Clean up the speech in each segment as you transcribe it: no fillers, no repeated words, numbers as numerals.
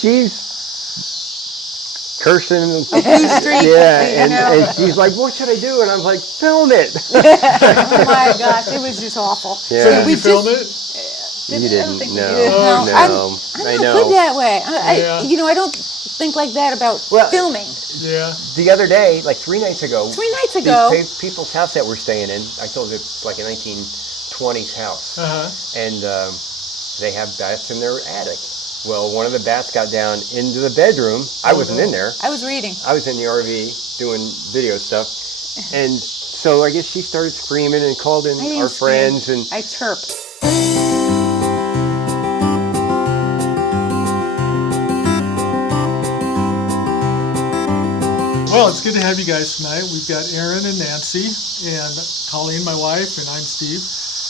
she's cursing. And she's like, what should I do? And I'm like, film it. Oh my gosh, it was just awful. Yeah. So did you film it? You didn't. No. I'm not good that way. I don't think like that about filming. Yeah. The other day, like 3 nights ago. 3 nights ago. These people's house that we're staying in, I told you it's like a 1920s house. And they have bats in their attic. Well, one of the bats got down into the bedroom. I wasn't in there. I was reading. I was in the RV doing video stuff. And so I guess she started screaming and called in our friends. And I chirped. Well, it's good to have you guys tonight. We've got Aaron and Nancy and Colleen, my wife, and I'm Steve.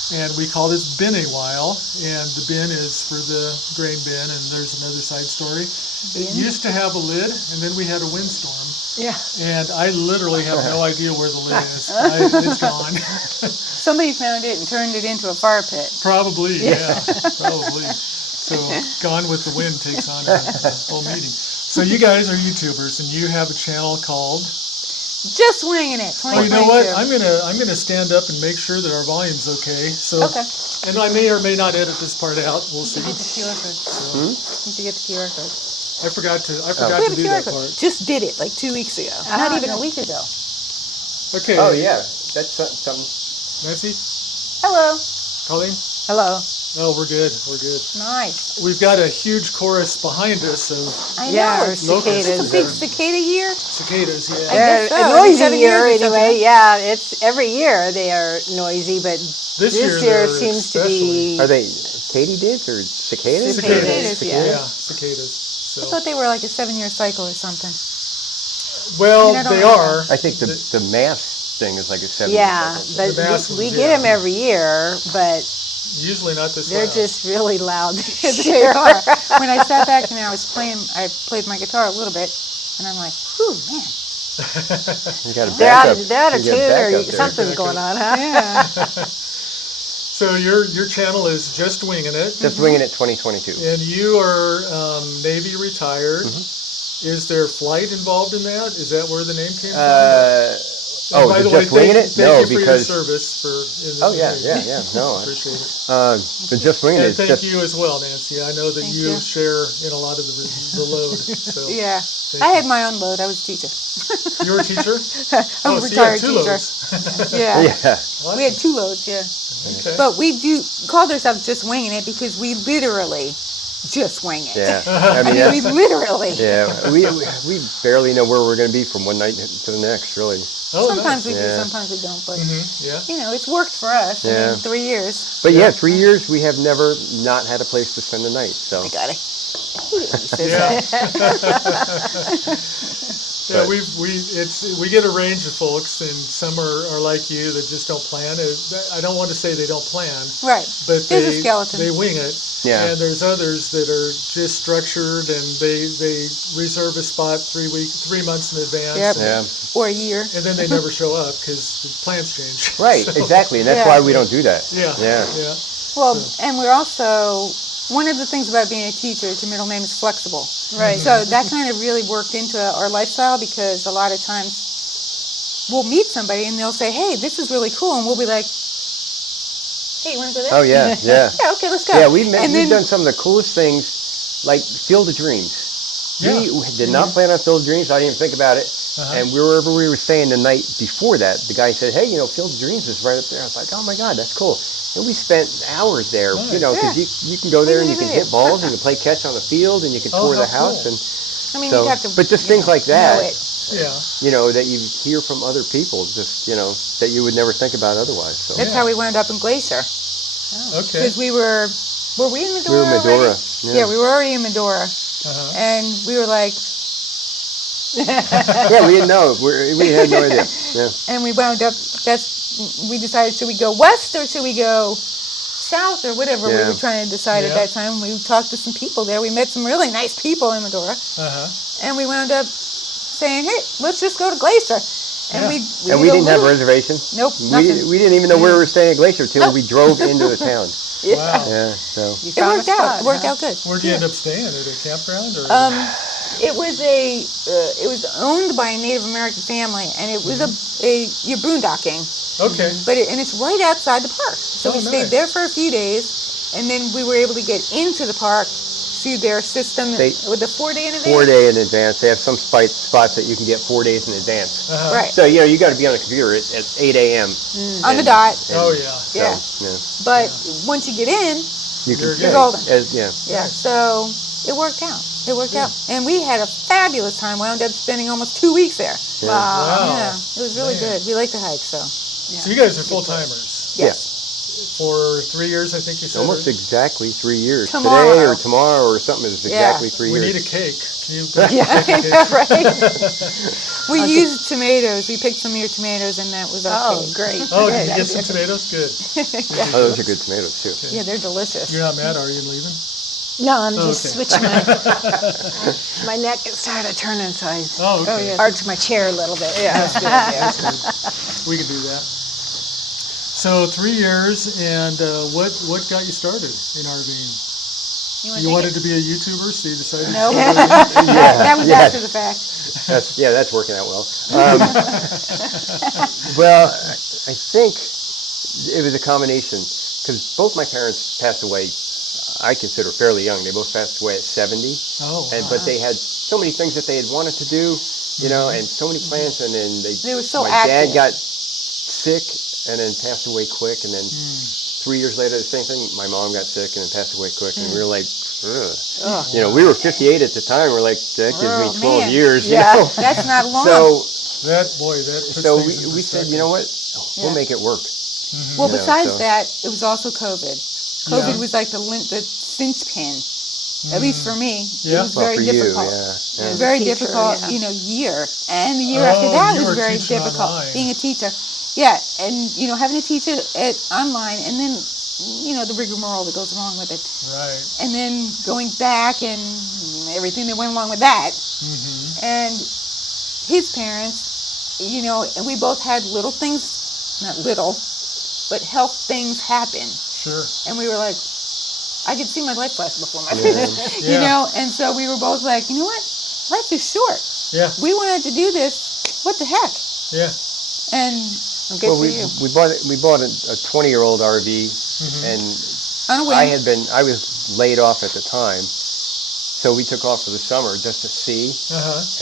And we call this bin a while, and the bin is for the grain bin, and there's another side story. It used to have a lid, and then we had a windstorm. Yeah. And I literally have no idea where the lid is. It's gone. Somebody found it and turned it into a fire pit. Probably, yeah, probably. So Gone with the Wind takes on a whole meeting. So you guys are YouTubers, and you have a channel called... Just Winging It. Oh, you know what? I'm gonna stand up and make sure that our volume's okay. So, and I may or may not edit this part out. We'll see. You should get the QR code. You should get the QR code. I forgot to do that part. Just did it like 2 weeks ago. Not even a week ago. Okay. Oh yeah, that's something. Nancy. Hello. Colleen. Hello. Oh, we're good. We're good. Nice. We've got a huge chorus behind us of cicadas. It's a big cicada year. Cicadas, yeah. They're a noisy year anyway. Yeah, it's every year they are noisy, but this year seems to be. Are they katydids or cicadas? Cicadas, yeah, cicadas. So. I thought they were like a 7-year cycle or something. Well, they are. I think the mass thing is like a 7-year cycle. Yeah, but we get them every year, but. Usually not this They're loud. just really loud. They are. When I sat back and I played my guitar a little bit, and I'm like, whew, man. You got a backup. They're out of tune or something's going on, huh? Yeah. So your channel is Just Winging It. Just Winging It 2022. And you are Navy retired. Is there flight involved in that? Is that where the name came from? By the way, Winging It? No, thank you for your service. No, I appreciate it. But Just Winging It. And thank you as well, Nancy. I know that you share in a lot of the load. So yeah, I had my own load. I was a teacher. You were a teacher? I'm a retired teacher. Loads. Yeah. Awesome. We had 2 loads. Yeah. Okay. But we do call ourselves Just Winging It because we literally just wing it. Yeah. I mean, we literally. Yeah. We barely know where we're going to be from one night to the next, really. Oh, sometimes we do, sometimes we don't. But it's worked for us. Yeah. I mean, 3 years. But 3 years we have never not had a place to spend the night. So. I got it. Yeah, we get a range of folks, and some are like you that just don't plan. I don't want to say they don't plan, right? But there's a skeleton. They wing it. Yeah. And there's others that are just structured, and they reserve a spot 3 months in advance. Yep. Yeah. Or a year. And then they never show up because the plans change. Right. So, exactly, and that's why we don't do that. Yeah. Well, and we're also. One of the things about being a teacher is your middle name is flexible. Right. So that kind of really worked into our lifestyle because a lot of times we'll meet somebody and they'll say, hey, this is really cool. And we'll be like, hey, you want to go there? Oh, yeah. Yeah, okay, let's go. Yeah, we've done some of the coolest things, like Field of Dreams. Yeah. We did not plan on Field of Dreams. I didn't even think about it. And wherever we were staying the night before that, the guy said, hey, Field of Dreams is right up there. I was like, oh, my God, that's cool. And we spent hours there, because you can go there and you can hit balls, and you can play catch on the field, and you can tour the house. Cool. And I mean, you'd have to, but just things like that, that you hear from other people, just, that you would never think about otherwise. So. That's how we wound up in Glacier. Okay. Because we were we in Medora? We were in Medora. Yeah, we were already in Medora. And we were like... yeah, we didn't know. We had no idea. Yeah. And we wound up, we decided, should we go west or should we go south or whatever we were trying to decide at that time. We talked to some people there. We met some really nice people in Medora. And we wound up saying, hey, let's just go to Glacier. And we didn't have a reservation? Nope, nothing. We didn't even know where we were staying at Glacier till we drove into the town. Wow. Yeah, so You It found a worked out. spot, It worked huh? out good. Where'd you end up staying? At a campground? Or It was it was owned by a Native American family, and it was you're boondocking, okay. and it's right outside the park. So we stayed nice. there for a few days, and then we were able to get into the park through their system with the 4 day in advance. 4 day in advance. They have some spots that you can get 4 days in advance. Right. So you got to be on the computer at 8 a.m. On the dot. Oh yeah. So, Yeah. But once you get in, you're golden. Yeah. Yeah. So it worked out. It worked out, and we had a fabulous time. We wound up spending almost 2 weeks there. Yeah. Wow. Yeah, it was really good. We like to hike, so. So you guys are full timers. Yes. For 3 years, I think you said. Almost exactly 3 years. Tomorrow. Today or tomorrow or something is exactly 3 We years. need a cake. Can you? Right. We used tomatoes. We picked some of your tomatoes, and that was okay. Oh, great. Oh, Good. did you get some tomatoes? Good. Oh, those are good tomatoes too. Yeah, they're delicious. You're not mad, are you, leaving? No, I'm just okay. switching my neck started turning, so I Oh, okay. arched my chair a little bit. Yeah, that's good. Yeah. We can do that. So 3 years, and what got you started in RVing? You wanted to be a YouTuber, so you decided No. to start RVing? That was Yeah. after the fact. That's working out well. Well, I think it was a combination because both my parents passed away. I consider fairly young. They both passed away at 70. Oh, wow. But they had so many things that they had wanted to do, and so many plans. And then They were so my active. dad got sick and then passed away quick. And then 3 years later, the same thing. My mom got sick and then passed away quick. And we were like, ugh. We were 58 at the time. We're like, that gives me 12 man. years. Yeah. You know? That's not long. So That puts so things in we said, perspective. you know what? We'll Yeah. make it work. well, you know, besides so- that, it was also COVID. COVID Yeah. was like the cinch pin, at least for me. Yeah. It was Well, very for difficult. you, yeah. Very teacher, difficult, yeah. Year. And the year after that you was were very teaching difficult. online. Being a teacher. Yeah, and, having to teach it online, and then, the rigmarole that goes along with it. Right. And then going back and everything that went along with that. And his parents, and we both had little things, not little, but health things happen. Sure. And we were like, I could see my life flash before my face, Yeah. and so we were both like, you know what? Life is short. Yeah. We wanted to do this. What the heck? Yeah. And Well, good Well, for you. we bought a 20-year-old RV, and on a whim, I was laid off at the time, so we took off for the summer just to see,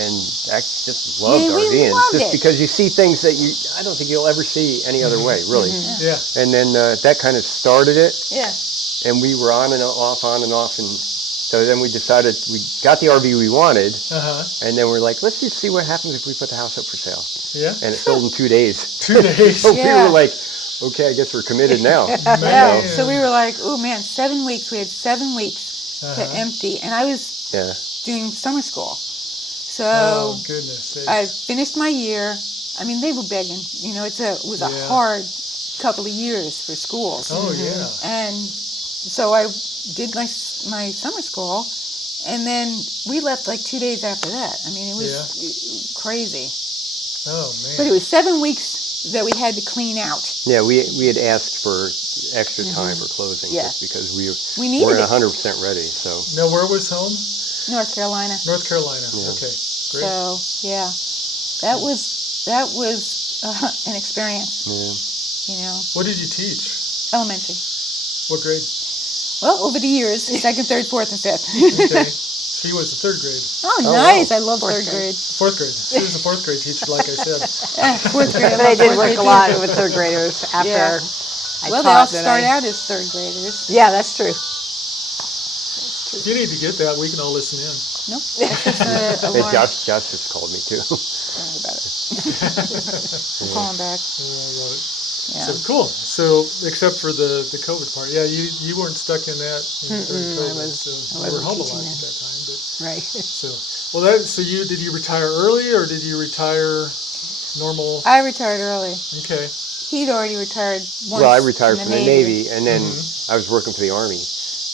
and I just loved Yeah, we RVing. loved Just it. because you see things that I don't think you'll ever see any other way, really. Yeah. And then that kind of started it, yeah. and we were on and off, and so then we decided we got the RV we wanted, and then we're like, let's just see what happens if we put the house up for sale. Yeah. And it sold in 2 days. 2 days. So Yeah. we were like, okay, I guess we're committed now. Yeah. So we were like, oh man, 7 weeks. We had 7 weeks to empty, and I was Yeah. doing summer school. So Oh, goodness sakes. I finished my year. I mean, they were begging. It was a Yeah. hard couple of years for schools. Oh, yeah. And so I did my summer school, and then we left like 2 days after that. I mean, it was crazy. Oh, man. But it was 7 weeks that we had to clean out. Yeah, we had asked for extra time for closing Yeah. just because we needed weren't it. 100% ready. So Now, where was home? North Carolina. North Carolina. Yeah. Okay. Great. So yeah, that was an experience. yeah. What did you teach? Elementary. What grade? Well, over the years, second, third, fourth, and fifth. Okay. She was the third grade. Oh, Oh, nice! wow. I love third grade. Fourth grade. She was the fourth grade teacher, like I said. Fourth grade. I But I love did fourth work grade a too. lot with third graders after Yeah. I Well, they all taught. that start I- out as third graders. Yeah, that's true. If you need to get that, we can all listen in. Nope. That's just a Hey, alarm. Josh just called me too. Sorry about it. We'll call him back. I love it. Yeah. So cool. So except for the COVID part, yeah, you weren't stuck in that during COVID. So you were wasn't home a teaching lot at that. that time. But Right. so did you retire early or did you retire normal? I retired early. Okay. He'd already retired once. Well, I retired in from the Navy, and then I was working for the Army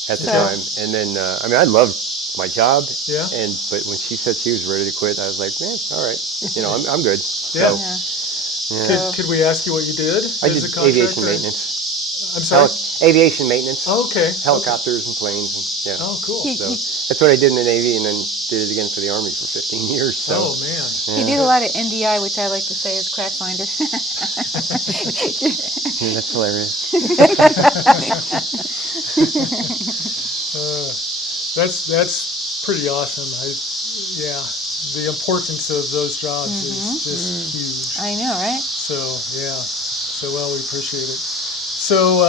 at the So- time. And then I loved my job. Yeah. But when she said she was ready to quit, I was like, man, all right, I'm good. Yeah. So, Yeah. yeah. Could we ask you what you did I as did a contractor? aviation maintenance. I'm sorry. aviation maintenance. Oh, okay. Helicopters and planes. And, yeah. Oh, cool. So that's what I did in the Navy, and then did it again for the Army for 15 years. So. Oh, man. He did a lot of NDI, which I like to say is crack finder. Yeah, that's hilarious. That's pretty awesome. The importance of those jobs is just huge. I know, right? So well, we appreciate it. So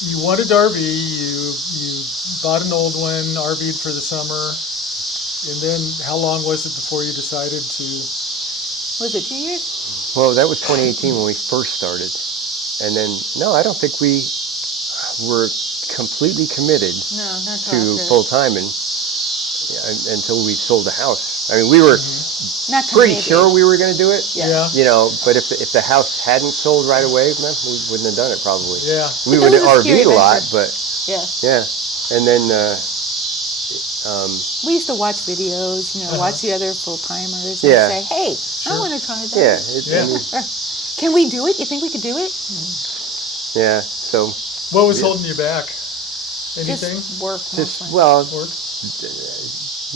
you wanted to RV, you bought an old one, RV'd for the summer, and then how long was it before you decided to? Was it 2 years? Well, that was 2018 when we first started, and then no, I don't think we were completely committed to full time until we sold the house. I mean, we were pretty sure we were going to do it. Yeah. You know, but if the house hadn't sold right away, man, we wouldn't have done it probably. Yeah. We would have RV'd a lot, but yeah. And then we used to watch videos, watch the other full timers and say, "Hey, I want to try that." Yeah. Can we do it? You think we could do it? Yeah. So. What was holding you back? Anything? Just work. Work.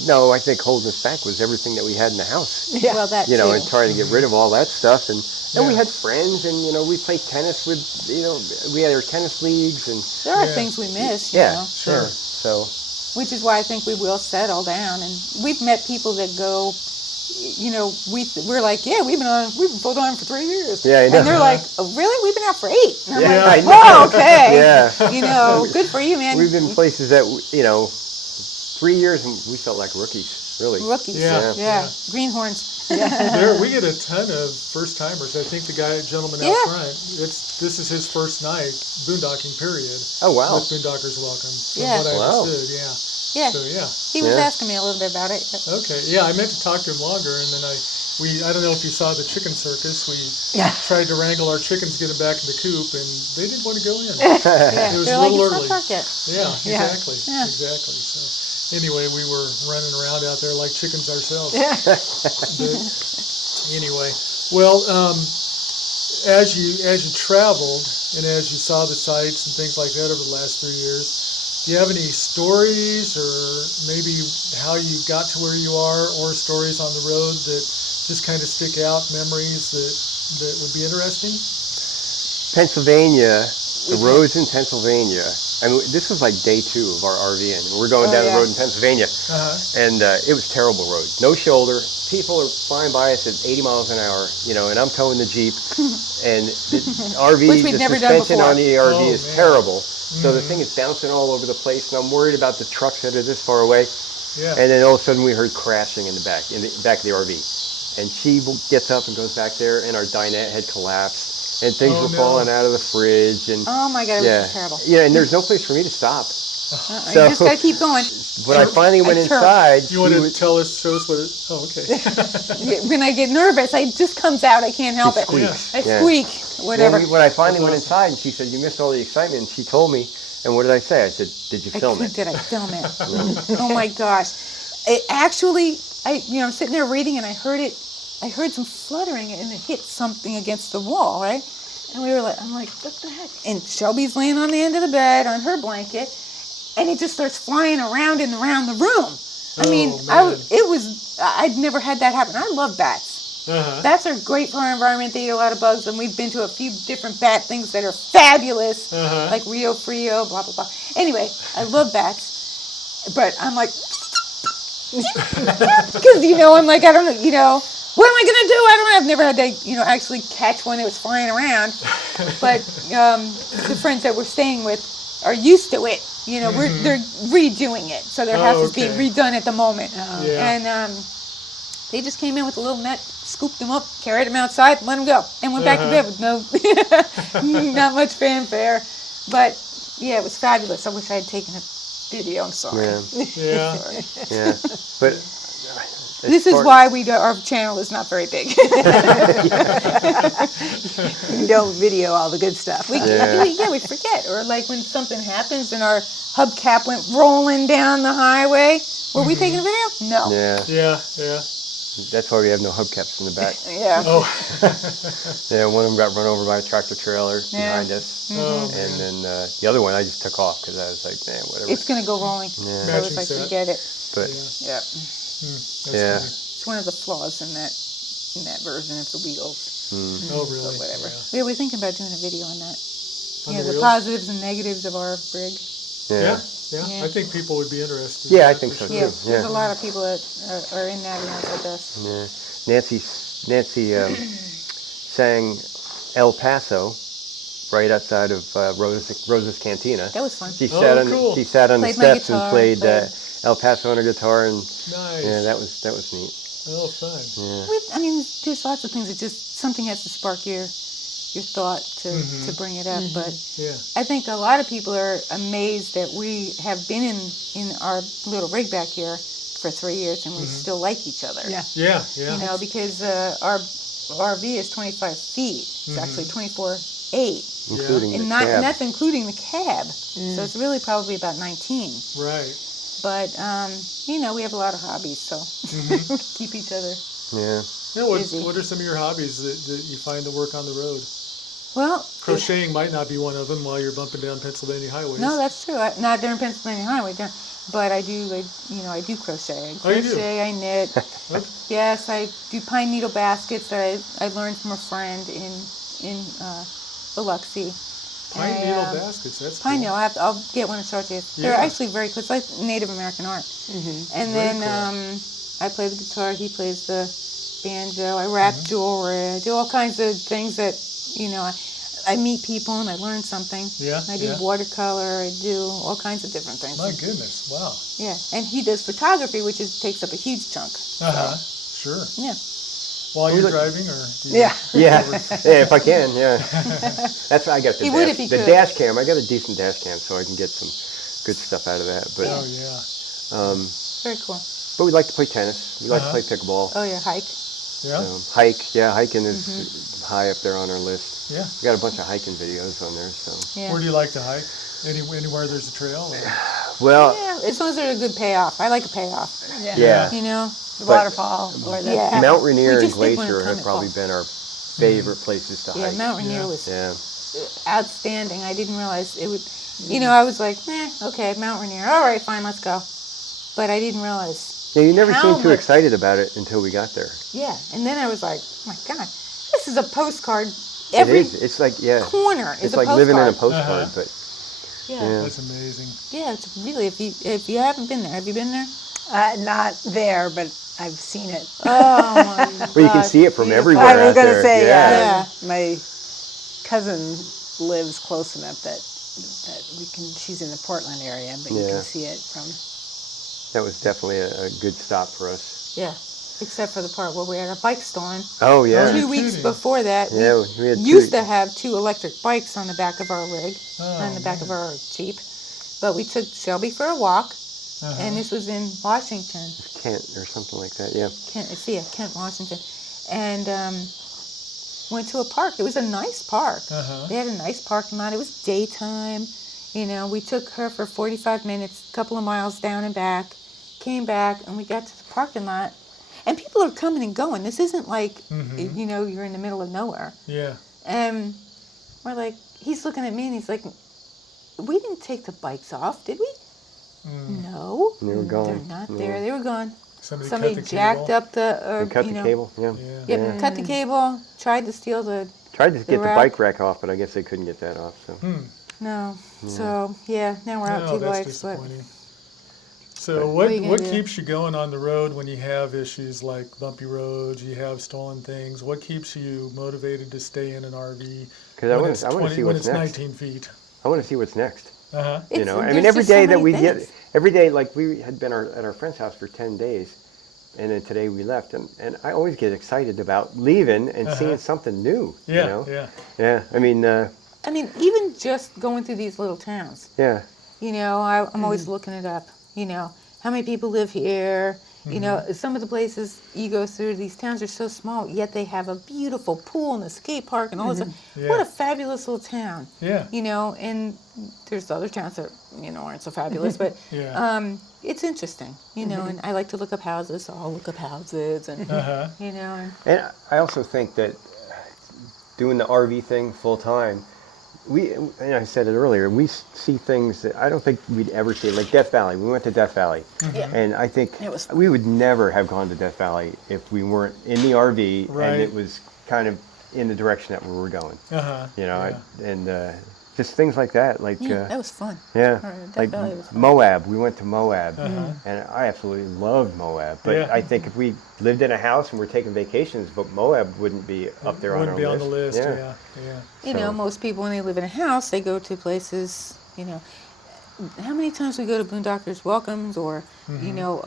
No, I think holding us back was everything that we had in the house. Yeah. Well, that too. And trying to get rid of all that stuff, and we had friends, and we played tennis with, we had our tennis leagues, and there are things we miss. Sure. So. Which is why I think we will settle down, and we've met people that go. We're like, we've been full time for 3 years. Yeah, I know. And they're like, oh, really? We've been out for 8. And I'm like, I know. oh, okay. Yeah. Good for you, man. We've been places that 3 years, and we felt like rookies, really. Rookies. Yeah. Greenhorns. We get a ton of first timers. I think the gentleman out front, this is his first night boondocking, period. Oh, wow. With Boondockers Welcome. From what I understood, Yeah. So, He was asking me a little bit about it. Okay. Yeah, I meant to talk to him longer, and then I don't know if you saw the chicken circus. We tried to wrangle our chickens, get them back in the coop, and they didn't want to go in. It was a little early. It's not dark yet. Yeah, exactly. Yeah. Exactly. So anyway, we were running around out there like chickens ourselves. But anyway, well, as you traveled and as you saw the sights and things like that over the last 3 years, do you have any stories, or maybe how you got to where you are, or stories on the road that just kind of stick out, memories that would be interesting? Pennsylvania, the roads in Pennsylvania. I mean, this was like day 2 of our RVing. We're going down the road in Pennsylvania, and it was terrible road. No shoulder. People are flying by us at 80 miles an hour, and I'm towing the Jeep, and the RV, the suspension on the RV is terrible. So the thing is bouncing all over the place, and I'm worried about the trucks that are this far away. Yeah. And then all of a sudden we heard crashing in the back of the RV. And she gets up and goes back there, and our dinette had collapsed, and things were falling out of the fridge. And oh my God, it was terrible. Yeah, and there's no place for me to stop. So, you just got to keep going. When I finally went inside... You want to show us what it... Oh, okay. When I get nervous, it just comes out. I can't help it. Squeaks. I squeak, whatever. When I finally went inside, and she said, "You missed all the excitement," and she told me, and what did I say? I said, "Did you film it?" Did I film it? Oh my gosh. It actually, I'm sitting there reading, and I heard some fluttering, and it hit something against the wall, right? And I'm like, what the heck? And Shelby's laying on the end of the bed on her blanket, and it just starts flying around and around the room. I'd never had that happen. I love bats. Bats are great for our environment. They eat a lot of bugs, and we've been to a few different bat things that are fabulous, like Rio Frio, blah, blah, blah. Anyway, I love bats, but I'm like, because, I'm like, I don't know, what am I going to do? I don't know. I've never had to, actually catch one that was flying around, but the friends that we're staying with are used to it. They're redoing it, so their house is being redone at the moment. And they just came in with a little net, scooped them up, carried them outside, let them go, and went back to bed with not much fanfare. But it was fabulous. I wish I had taken a video. I'm sorry. Yeah. But this is why our channel is not very big. You don't video all the good stuff. We forget. Or like when something happens and our hubcap went rolling down the highway. Were we taking a video? No. Yeah. That's why we have no hubcaps in the back. Yeah. Oh. Yeah, one of them got run over by a tractor trailer behind us. Oh, And then the other one I just took off because I was like, man, whatever. It's going to go rolling. Yeah. So it's like, Matching set. forget it. But Yeah. That's yeah. funny. It's one of the flaws in that version of the wheels. Oh, really? But whatever. Yeah. We're thinking about doing a video on that. On Yeah, the the wheels? positives and negatives of our rig. Yeah. Yeah. I think people would be interested. Yeah, in I that think for so, Yeah, too. there's a lot of people that are in Navigance with us. Yeah. Nancy sang El Paso right outside of Rosa's Cantina. That was fun. She Oh, sat on cool. she sat on the Played my steps and guitar, played played- El Paso on her guitar, and Nice. yeah, that was neat. Oh, fun. Yeah. I mean, there's lots of things that just something has to spark your thought to bring it up. But Yeah. I think a lot of people are amazed that we have been in our little rig back here for 3 years and we still like each other. Yeah. Yeah. Yeah. You know, because our RV is 25 feet. It's actually 24.8. Including And the not cab. and that's including the cab. So it's really probably about 19. Right. But you know, we have a lot of hobbies, so we keep each other. Yeah. Yeah, Busy. what are some of your hobbies that you find to work on the road? Well, Crocheting might not be one of them while you're bumping down Pennsylvania highways. no, that's true. Not during Pennsylvania Highway, but I do. I do crochet. I Oh, you do? crochet. I knit. Okay. Yes, I do pine needle baskets that I learned from a friend in Biloxi. Pine I, needle baskets. That's Pine cool. needle. I'll get one and show it to you. They're Yeah. actually very cool. It's like Native American art. And Very then I play the guitar. He plays the banjo. I wrap jewelry. I do all kinds of things that I meet people and I learn something. Yeah, I do yeah. watercolor. I do all kinds of different things. My goodness. Wow. Yeah, and he does photography, which takes up a huge chunk. Sure. Yeah. While you're look- driving, or do you Yeah. Yeah, yeah, if I can, yeah. That's why I got the He would dash, if he the could. dash cam. I got a decent dash cam, so I can get some good stuff out of that. But Oh yeah. Very cool. but we like to play tennis. We like to play pickleball. Oh yeah, hike. Yeah. Hike, yeah, hiking is high up there on our list. Yeah. We got a bunch of hiking videos on there. So Yeah. Where do you like to hike? Anywhere there's a trail? Or? well, Yeah, as long as there's a good payoff. I like a payoff. yeah. You know. The waterfall or the Yeah. Mount We Rainier and just did one in Glacier have Clement probably Falls. been our favorite places to Yeah, hike. Mount Rainier was Yeah. outstanding. I didn't realize it would. I was like, okay, Mount Rainier. All right, fine, let's go. But I didn't realize. Yeah, you never How seemed too much- excited about it until we got there. Yeah, and then I was like, oh my God, this is a postcard. Every It is. It's like, yeah. corner is It's a like postcard. living in a postcard, but Yeah. That's amazing. Yeah, it's really, if you haven't been there, have you been there? not there, but I've seen it. Oh my God. well, you can see it from everywhere I was out going there. to say, Yeah. my cousin lives close enough that we can. She's in the Portland area, but you Yeah. can see it from. That was definitely a good stop for us. Yeah, except for the part where we had our bike stolen. Oh, yeah. 2 weeks kidding. before that, Yeah, we had used two- to have 2 electric bikes on the back of our rig, on the back of our Jeep. But we took Shelby for a walk, and this was in Washington, Kent or something like that, yeah. Kent, Washington. And went to a park. It was a nice park. They had a nice parking lot. It was daytime. We took her for 45 minutes, a couple of miles down and back, came back, and we got to the parking lot. And people are coming and going. This isn't like, you're in the middle of nowhere. Yeah. And we're like, he's looking at me and he's like, we didn't take the bikes off, did we? No. They were gone. They're not there. They were gone. Somebody cut the jacked cable. up the, or, They cut the cable, yeah. Yeah. cut the cable, tried to steal the, Tried to get the rack. bike rack off, but I guess they couldn't get that off. So no. So, now we're out No, 2 that's bikes. But disappointing. So What are you what gonna do? keeps you going on the road when you have issues like bumpy roads, you have stolen things? What keeps you motivated to stay in an RV 'Cause I when wanna- it's I wanna see when what's it's next. 19 feet? I want to see what's next. Uh-huh. You know, I there's mean, every just so day that many we get, things. every day, like we had been at our friend's house for 10 days, and then today we left, and I always get excited about leaving and seeing something new. Yeah, You know? yeah. Yeah. I mean, even just going through these little towns, yeah. I'm always looking it up, how many people live here, You know, some of the places you go through, these towns are so small, yet they have a beautiful pool and a skate park and all this stuff. Yeah. What a fabulous little town. Yeah. You know, and there's other towns that, you know, aren't so fabulous, but Yeah. it's interesting, you know, and I like to look up houses, so I'll look up houses and, you know. And I also think that doing the RV thing full time, and I said it earlier, we see things that I don't think we'd ever see, like Death Valley. We went to Death Valley, and I think we would never have gone to Death Valley if we weren't in the RV and it was kind of in the direction that we were going. You know, and just things like that. Like that was fun. Yeah, Death Valley was fun. Moab. We went to Moab, and I absolutely loved Moab. But I think if we lived in a house and we're taking vacations, but Moab wouldn't be up there on our list. Wouldn't be on the list. Yeah. You know, most people when they live in a house, they go to places. You know, how many times we go to Boondockers welcomes or you know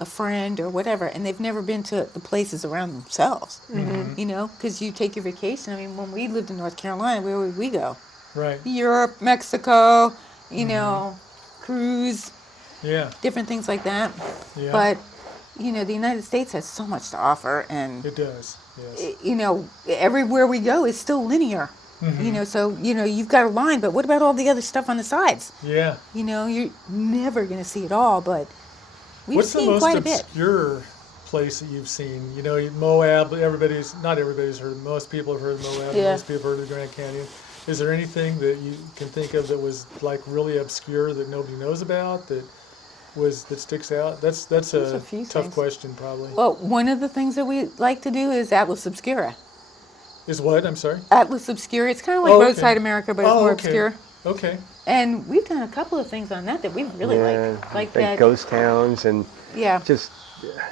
a friend or whatever, and they've never been to the places around themselves. You know, because you take your vacation. I mean, when we lived in North Carolina, where would we go? Right. Europe, Mexico, you know, cruise, different things like that. Yeah. But, you know, the United States has so much to offer, and It does. Yes. you know, everywhere we go is still linear. You know, so, you know, you've got a line, but what about all the other stuff on the sides? Yeah. You know, you're never going to see it all, but we've What's the seen most quite a bit. obscure place that you've seen? You know, Moab, not everybody's heard, most people have heard of Moab, most people have heard of the Grand Canyon. Is there anything that you can think of that was like really obscure that nobody knows about that sticks out? That's a few tough things. question probably. Well, one of the things that we like to do is Atlas Obscura. Is what? I'm sorry? Atlas Obscura. It's kind of like Roadside America, but it's more obscure. Okay. And we've done a couple of things on that we really like that. Ghost towns and just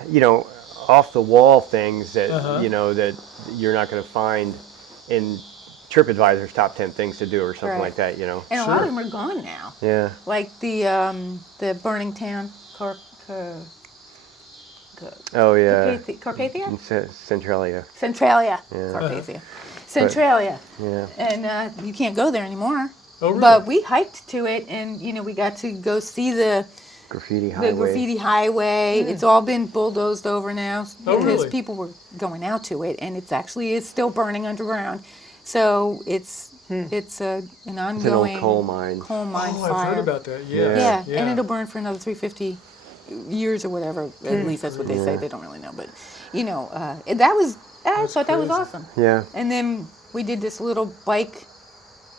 you know, off the wall things that you know that you're not going to find in TripAdvisor's top 10 things to do or something like that, you know. And a lot of them are gone now. Yeah. Like the burning town, Carpathia? Centralia. Centralia. Yeah. Carpathia. Centralia. Yeah. And you can't go there anymore. Oh, really? But we hiked to it, and you know we got to go see the graffiti highway. The graffiti highway. It's all been bulldozed over now because people were going out to it, and it's still burning underground. So it's an ongoing it's an old coal mine fire. I've heard about that. Yeah, and it'll burn for another 350 years or whatever. At least that's what they say. They don't really know, but you know, I thought that was awesome. Yeah. And then we did this little bike,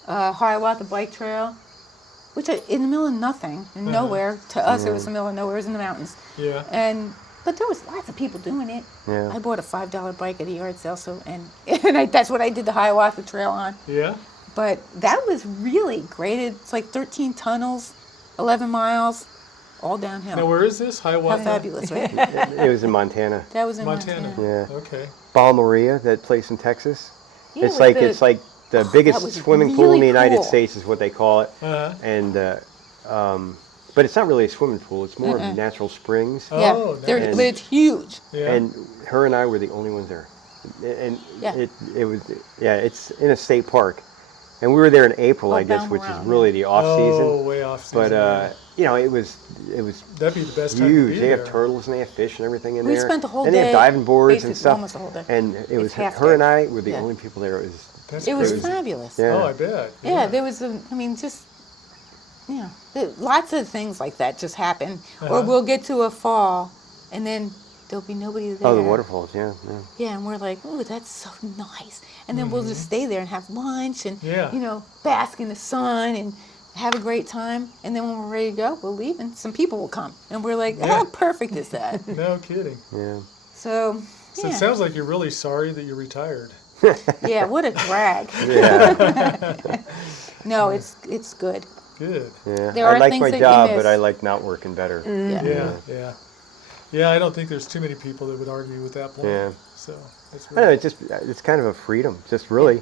Hiawatha bike trail, which in the middle of nothing, nowhere. To us, it was the middle of nowhere. It was in the mountains. Yeah. But there was lots of people doing it. Yeah. I bought a $5 bike at a yard sale, that's what I did the Hiawatha Trail on. Yeah. But that was really great. It's like 13 tunnels, 11 miles, all downhill. Now, where is this? Hiawatha? How fabulous, right? It was in Montana. That was in Montana. Yeah. Okay. Ball Maria, that place in Texas. Yeah, it's like the biggest swimming pool in the United States is what they call it. And but it's not really a swimming pool. It's more of natural springs. Yeah, it's huge. Yeah. And her and I were the only ones there. And it's in a state park. And we were there in April, I guess, which is really the off season. Oh, way off season. But you know, it was that'd be the best huge. time to be They there. have turtles and they have fish and everything in there. We spent the whole day. And they have diving boards and stuff. Almost the whole day. And it was half her day. and I were the only people there. It was fabulous. Yeah. Oh, I bet. Yeah, there was lots of things like that just happen. Or we'll get to a fall, and then there'll be nobody there. Oh, the waterfalls, yeah. Yeah, and we're like, oh, that's so nice. And then we'll just stay there and have lunch and, Yeah. you know, bask in the sun and have a great time. And then when we're ready to go, we'll leave and some people will come. And we're like, how perfect is that? No kidding. Yeah. So it sounds like you're really sorry that you're retired. Yeah, what a drag. Yeah. No, it's good. Good. Yeah. There are I like things my that you job, miss. but I like not working better. Yeah, I don't think there's too many people that would argue with that point. Yeah. So that's I don't know, really it's kind of a freedom, just really,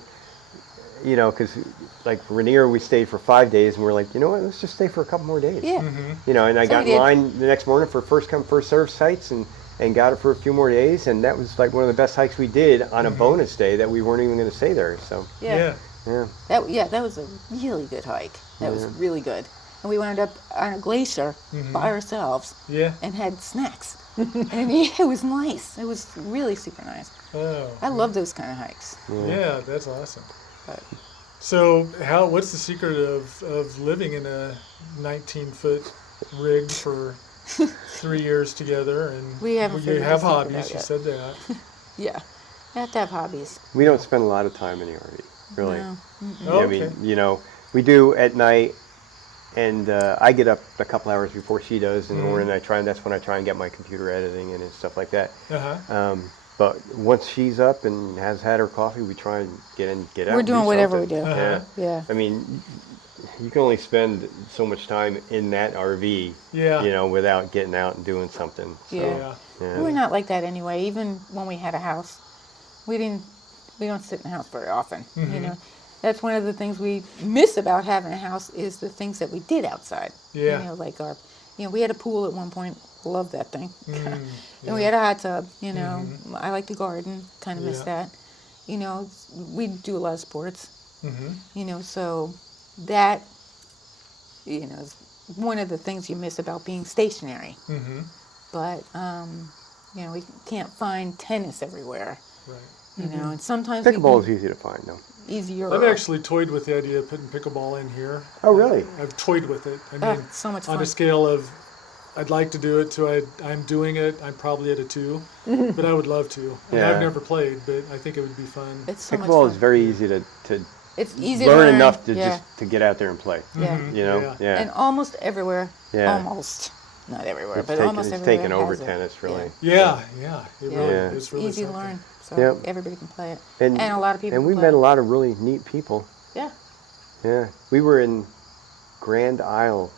you know, because like Rainier, we stayed for 5 days, and we're like, you know what, let's just stay for a couple more days. Yeah. You know, and I So got we in did. line the next morning for first come, first served sites, and got it for a few more days, and that was like one of the best hikes we did on a bonus day that we weren't even going to stay there. So Yeah. yeah. That was a really good hike. That was really good. And we wound up on a glacier by ourselves Yeah. and had snacks. And yeah, it was nice. It was really super nice. Oh. I love those kind of hikes. Yeah, that's awesome. But So, what's the secret of living in a 19-foot rig for 3 years together? And We haven't you figured have the secret hobbies. out You yet. said that. yeah, you have to have hobbies. We don't spend a lot of time in the RV, really. No. Oh, I okay. mean, we do at night, and I get up a couple hours before she does in the morning. That's when I try and get my computer editing and stuff like that. Uh-huh. But once she's up and has had her coffee, we try and get out. We're and doing do whatever something. we do. Uh-huh. Yeah. I mean, you can only spend so much time in that RV, Yeah. without getting out and doing something. So, Yeah. Yeah. We're not like that anyway. Even when we had a house, we don't sit in the house very often. That's one of the things we miss about having a house is the things that we did outside. Yeah. Like we had a pool at one point. Loved that thing. Mm, And we had a hot tub. I like to garden. Kind of miss Yeah. that. We do a lot of sports. Mm-hmm. So that is one of the things you miss about being stationary. Mm-hmm. But we can't find tennis everywhere. Right. And sometimes pickleball is easy to find, though. easier. I've actually toyed with the idea of putting pickleball in here. Oh, really? I've toyed with it. I mean, So much on fun. a scale of, I'd like to do it to I'm doing it. I'm probably at a 2, but I would love to. And Yeah. I've never played, but I think it would be fun. It's so much Pickleball fun. is very easy to It's easy learn to learn enough to yeah. just to get out there and play. Yeah. Yeah. Yeah. And almost everywhere. Yeah. Almost. Not everywhere, It's but taken, almost it's everywhere. taken over has it. tennis, really. Yeah, yeah. It Yeah. really, Yeah. it's really Easy to something. learn. So Yep. everybody can play it. And a lot of people And we play met it. a lot of really neat people. Yeah. Yeah. We were in Grand Island,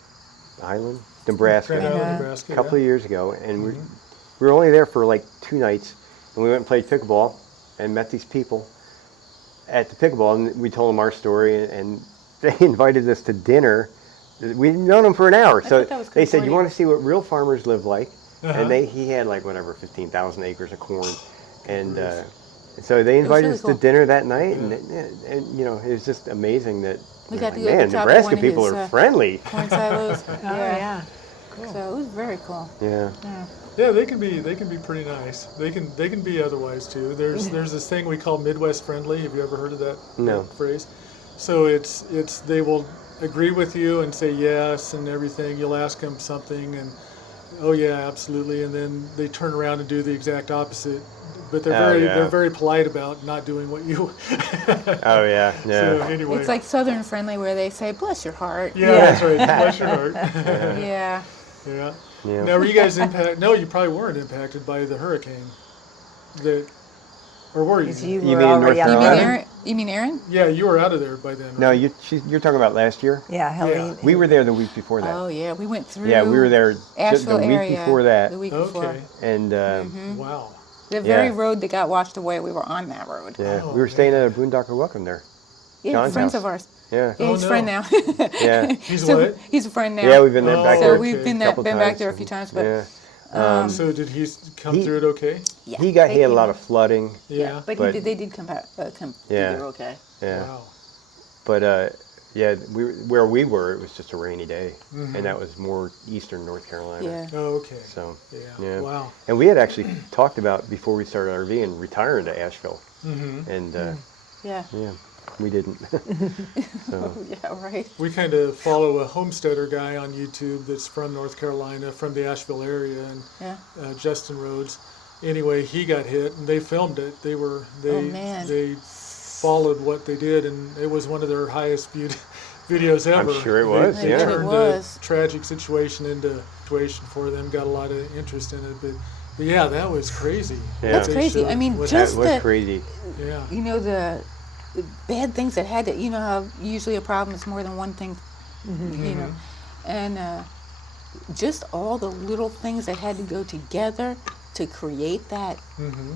Nebraska, Grand Island, Yeah. Nebraska. a couple of years ago, and Mm-hmm. we were only there for like 2 nights, and we went and played pickleball and met these people at the pickleball, and we told them our story, and they invited us to dinner. We'd known them for an hour, so thought that was they said, "You comforting. want to see what real farmers live like?" Uh-huh. And he had like 15,000 acres of corn, and so they invited really us cool. to dinner that night, and it was just amazing that. We got to like, go to man, the top of Nebraska one of people his, are friendly. corn silos. Oh, yeah. So it was very cool. Yeah. Yeah. Yeah, they can be pretty nice. They can be otherwise too. There's this thing we call Midwest friendly. Have you ever heard of that No. phrase? So it's they will agree with you and say yes and everything. You'll ask them something and oh yeah, absolutely, and then they turn around and do the exact opposite. But they're very polite about not doing what you. Oh yeah, So yeah. anyway. It's like Southern friendly where they say, bless your heart. Yeah, that's right. Bless your heart. Yeah. Yeah. Yeah. Now, were you guys impacted? No, you probably weren't impacted by the hurricane. Or were you? Because you You were mean in already North out You mean Carolina? there. Aaron? You mean Aaron? Yeah, you were out of there by then. No, right? you're talking about last year. Yeah, Helene. We were there the week before that. Oh yeah, we went through. Yeah, we were there Asheville the week area before that, The week before. Okay. and Wow. The very Yeah. road that got washed away, we were on that road. yeah, Oh, we were staying at a Boondocker Welcome there. Yeah, John's friends house. of ours. Yeah, Yeah, Oh, he's a no. friend now. yeah, He's So what? he's a friend now. yeah. We've been there Oh, back So there. okay. we've been couple back times. there a few times, but Yeah, So did he come he- through it okay? yeah, he had a came- lot of flooding. Yeah. but, but- they did come back. Come Yeah. through okay. Yeah, Wow. but yeah, where we were, it was just a rainy day, Mhm. and that was more eastern North Carolina. Yeah. Oh, okay. So Yeah. yeah. Wow. And we had actually talked about before we started RVing retiring to Asheville, Mm-hmm. and Yeah. yeah, we didn't. So Yeah. Right. We kind of follow a homesteader guy on YouTube that's from North Carolina, from the Asheville area, and Yeah. Justin Rhodes. Anyway, he got hit, and they filmed it. They Oh, man. they followed what they did, and it was one of their highest viewed videos ever. I'm sure it was, They yeah. turned It was. a tragic situation into situation for them. Got a lot of interest in it, but yeah, that was crazy. Yeah. That's They crazy. showed I mean, what that just was the crazy. Yeah. the bad things that had to. You know how usually a problem is more than one thing. You know, and just all the little things that had to go together to create that Mm-hmm.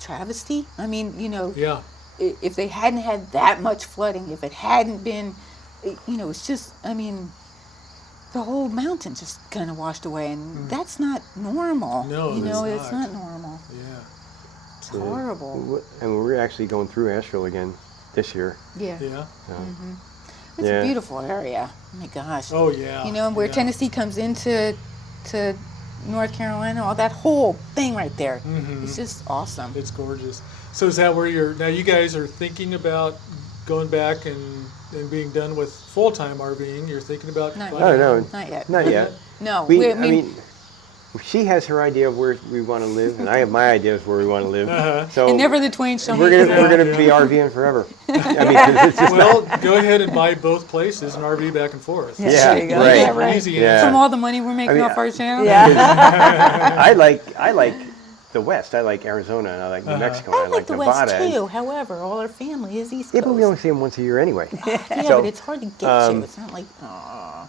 travesty. I mean, Yeah. if they hadn't had that much flooding, if it hadn't been, it's just, I mean, the whole mountain just kind of washed away, and that's not normal. No, it's it's not not. normal. Yeah. It's horrible. And we're actually going through Asheville again this year. Yeah. Yeah. It's Yeah. a beautiful area. Oh my gosh. Oh yeah. Where yeah. Tennessee comes into to North Carolina, all that whole thing right there. It's just awesome. It's gorgeous. So is that where now you guys are thinking about going back and being done with full-time RVing? You're thinking about... Not No, yet. no, Not yet. not yet. No, I mean, she has her idea of where we want to live, and I have my ideas where we want to live. So and never the twain shall we're meet. gonna be RVing forever. I mean, 'cause it's just Well, go ahead and buy both places and RV back and forth. Yeah, yeah, there you go. right. Yeah, right. Easy Yeah. answer. From all the money we're making off our channel. Yeah. I like the West. I like Arizona, and I like New Mexico, and I like the West Nevada. too. However, all our family is East Yeah, Coast. but we only see them once a year anyway. Yeah, So, but it's hard to get you. It's not like,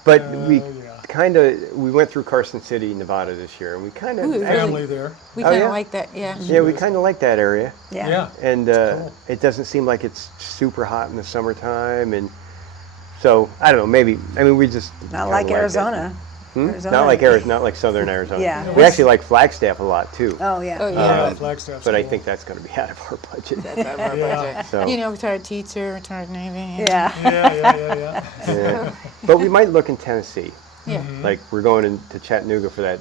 But we yeah. we went through Carson City, Nevada this year, and we kind Ooh, of Family there. we Oh, kind of yeah? like that. Yeah. yeah, we kind of like that area, Yeah. Yeah. and Cool. it doesn't seem like it's super hot in the summertime, and so I don't know. Maybe we just Not kinda like it. Arizona. Not like Arizona, not like southern Arizona. Yeah. We actually like Flagstaff a lot too. Oh, yeah. Oh yeah. Yeah, Flagstaff's But I cool. think that's going to be out of our budget. That's out of our Yeah. budget. So, You know, retired teacher, retired Navy. Yeah. Yeah. yeah. But we might look in Tennessee. Yeah. Like we're going to Chattanooga for that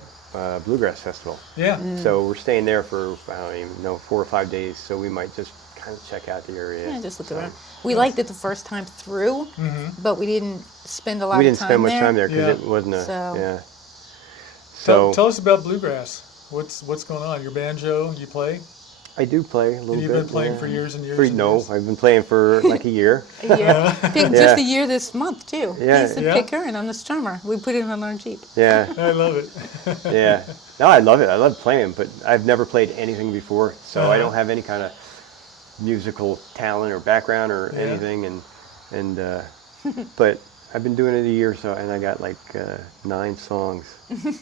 bluegrass festival. Yeah. So we're staying there for I don't even know 4 or 5 days. So we might just kind of check out the area. Yeah, just look around. We liked it the first time through, but we didn't spend a lot We of didn't time spend much there. time there because Yeah. it wasn't a So- yeah. Tell So us about bluegrass. What's going on? Your banjo, you play? I do play a little And bit. you've been playing yeah. for years and years? For- and no, years? I've been playing for like a year. A year. Picked Yeah. just a year this month too. Yeah. He's the Yeah. picker and I'm the strummer. We put it on our Jeep. Yeah, I love it. yeah. No, I love it. I love playing, but I've never played anything before, so I don't have any kind of musical talent or background or Yeah. anything, and but I've been doing it a year, so and I got like 9 songs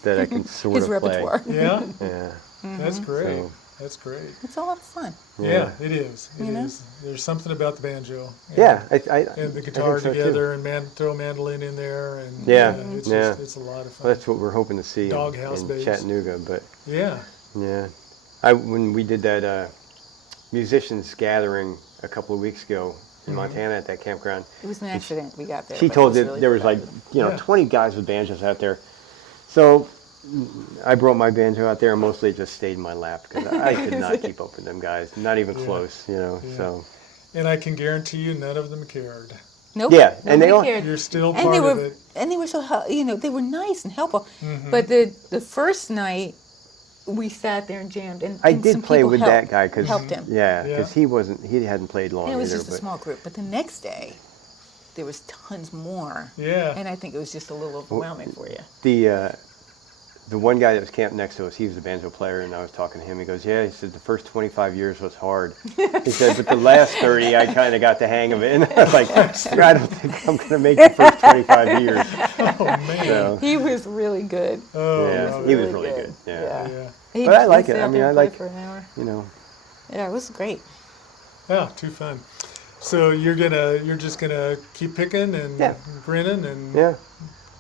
that I can sort His of repertoire. Yeah, play. Yeah. that's great. So- That's great. It's a lot of fun. Yeah, it is. It You know? is. There's something about the banjo. And, Yeah, And the I guitar think so, too. together, and throw a mandolin in there, and Yeah, it's yeah. just it's a lot of fun. Well, that's what we're hoping to see Doghouse in babes. Chattanooga, but Yeah, yeah, when we did that musicians gathering a couple of weeks ago in Montana at that campground. It was an accident we got there. She but it told was that really there was like, productive. Yeah. 20 guys with banjos out there. So I brought my banjo out there and mostly just stayed in my lap because I could not keep up with them guys, not even close, Yeah. So and I can guarantee you, none of them cared. Nope. Yeah, and they nobody all- cared. You're still and part they of were it. and they were so they were nice and helpful. But the first night we sat there and jammed and I and did some play people with helped, that guy because helped him. he hadn't played long And it was either. just a But small group. But the next day there was tons more. Yeah. And I think it was just a little overwhelming for you. the one guy that was camped next to us, he was a banjo player, and I was talking to him. He goes, "Yeah," he said, "the first 25 years was hard." He said, "But the last 30, I kind of got the hang of it." And I was like, "I don't think I'm going to make the first 25 years." Oh man. So, He was really good. Oh. yeah, wow. he was really good. Yeah. Yeah. He- But I he like sat it. I out mean, there I and played like- for an hour. You know, Yeah, it was great. Yeah, too fun. So you're just gonna keep picking and Yeah. grinning and yeah,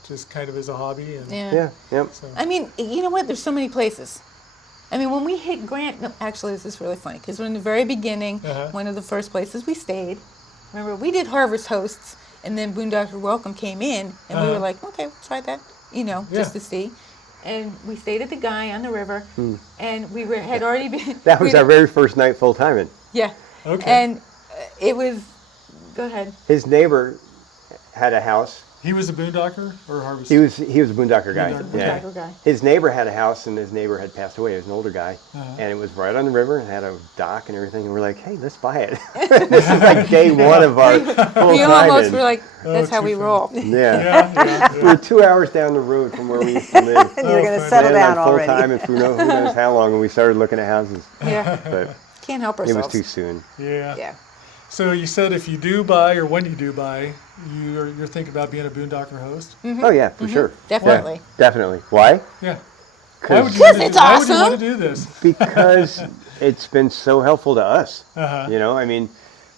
just kind of as a hobby and yeah, yep. so I mean, you know what? There's so many places. I mean, when we hit Grant, no, actually, this is really funny because in the very beginning, one of the first places we stayed, remember, we did Harvest Hosts, and then Boondocker Welcome came in, and we were like, okay, we'll try that, Yeah. just to see. And we stayed at the Guy on the river, and we had already been. That was our very first night full timing. Yeah. Okay. And it was. Go ahead. His neighbor had a house. he was a boondocker or harvest. He was a boondocker guy. Boondocker. Yeah. Boondocker guy. His neighbor had a house, and his neighbor had passed away. He was an older guy, and it was right on the river and had a dock and everything. And we're like, "Hey, let's buy it." This is like day one of our full We almost were timing. like, that's how too we funny. roll. Yeah. yeah. We're 2 hours down the road from where we used to live. And you're going to fun. settle Landed down on full already. time, and for who knows how long, and we started looking at houses, Yeah. but Can't help it was ourselves. too soon. Yeah. Yeah. So you said if you do buy or when you do buy, you're thinking about being a boondocker host. Oh yeah, for sure. Definitely. Yeah, definitely. Why? Yeah. Why would you Because want to it's do, why would you awesome. want to do this? Because it's been so helpful to us. Uh-huh. You know, I mean,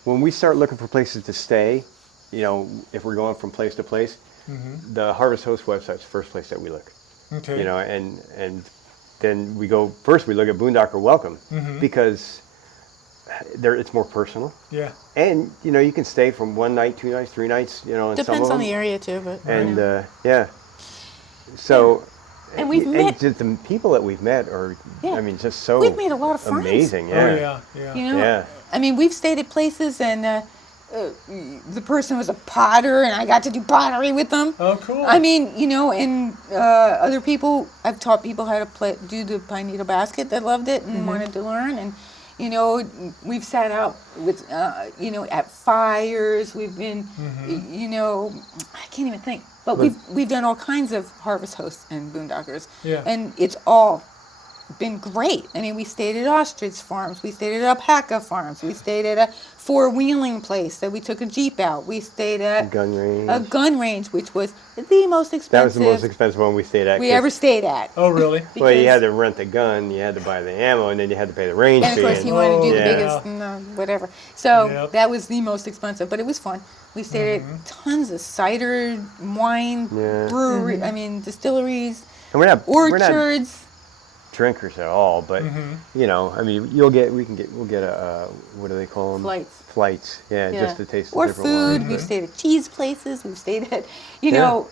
when we start looking for places to stay, you know, if we're going from place to place, the Harvest Host website's the first place that we look. Okay. You know, and then we go first. We look at Boondocker Welcome because it's more personal, Yeah. and you know you can stay from 1 night, 2 nights, 3 nights. You know, in some Depends of on them. the area too, but And yeah, so And we've met. Just the people that we've met are, I mean, just so we've made a lot of friends. amazing. Oh, Yeah. yeah. You know, I mean, we've stayed at places and the person was a potter and I got to do pottery with them. Oh, cool. I mean, you know, and other people, I've taught people how to do the pine needle basket that loved it and wanted to learn. And, you know, we've sat out with, you know, at fires. We've been, you know, I can't even think. But we've done all kinds of harvest hosts and boondockers. Yeah. And it's all been great. I mean, we stayed at ostrich farms. We stayed at alpaca farms. We stayed at a four-wheeling place that we took a Jeep out. We stayed at a gun range, which was the most expensive. That was the most expensive one we stayed at. We ever stayed at. Oh, really? Well, you had to rent the gun, you had to buy the ammo, and then you had to pay the range fee. And of course, he wanted to do the Yeah. biggest, whatever. So that was the most expensive, but it was fun. We stayed at tons of cider, wine, brewery. I mean, distilleries, And we're not orchards. drinkers at all, but you know, I mean, we'll get a what do they call them? Flights. Yeah, just to taste the or different food. wines. We've stayed at cheese places. We've stayed at, you know,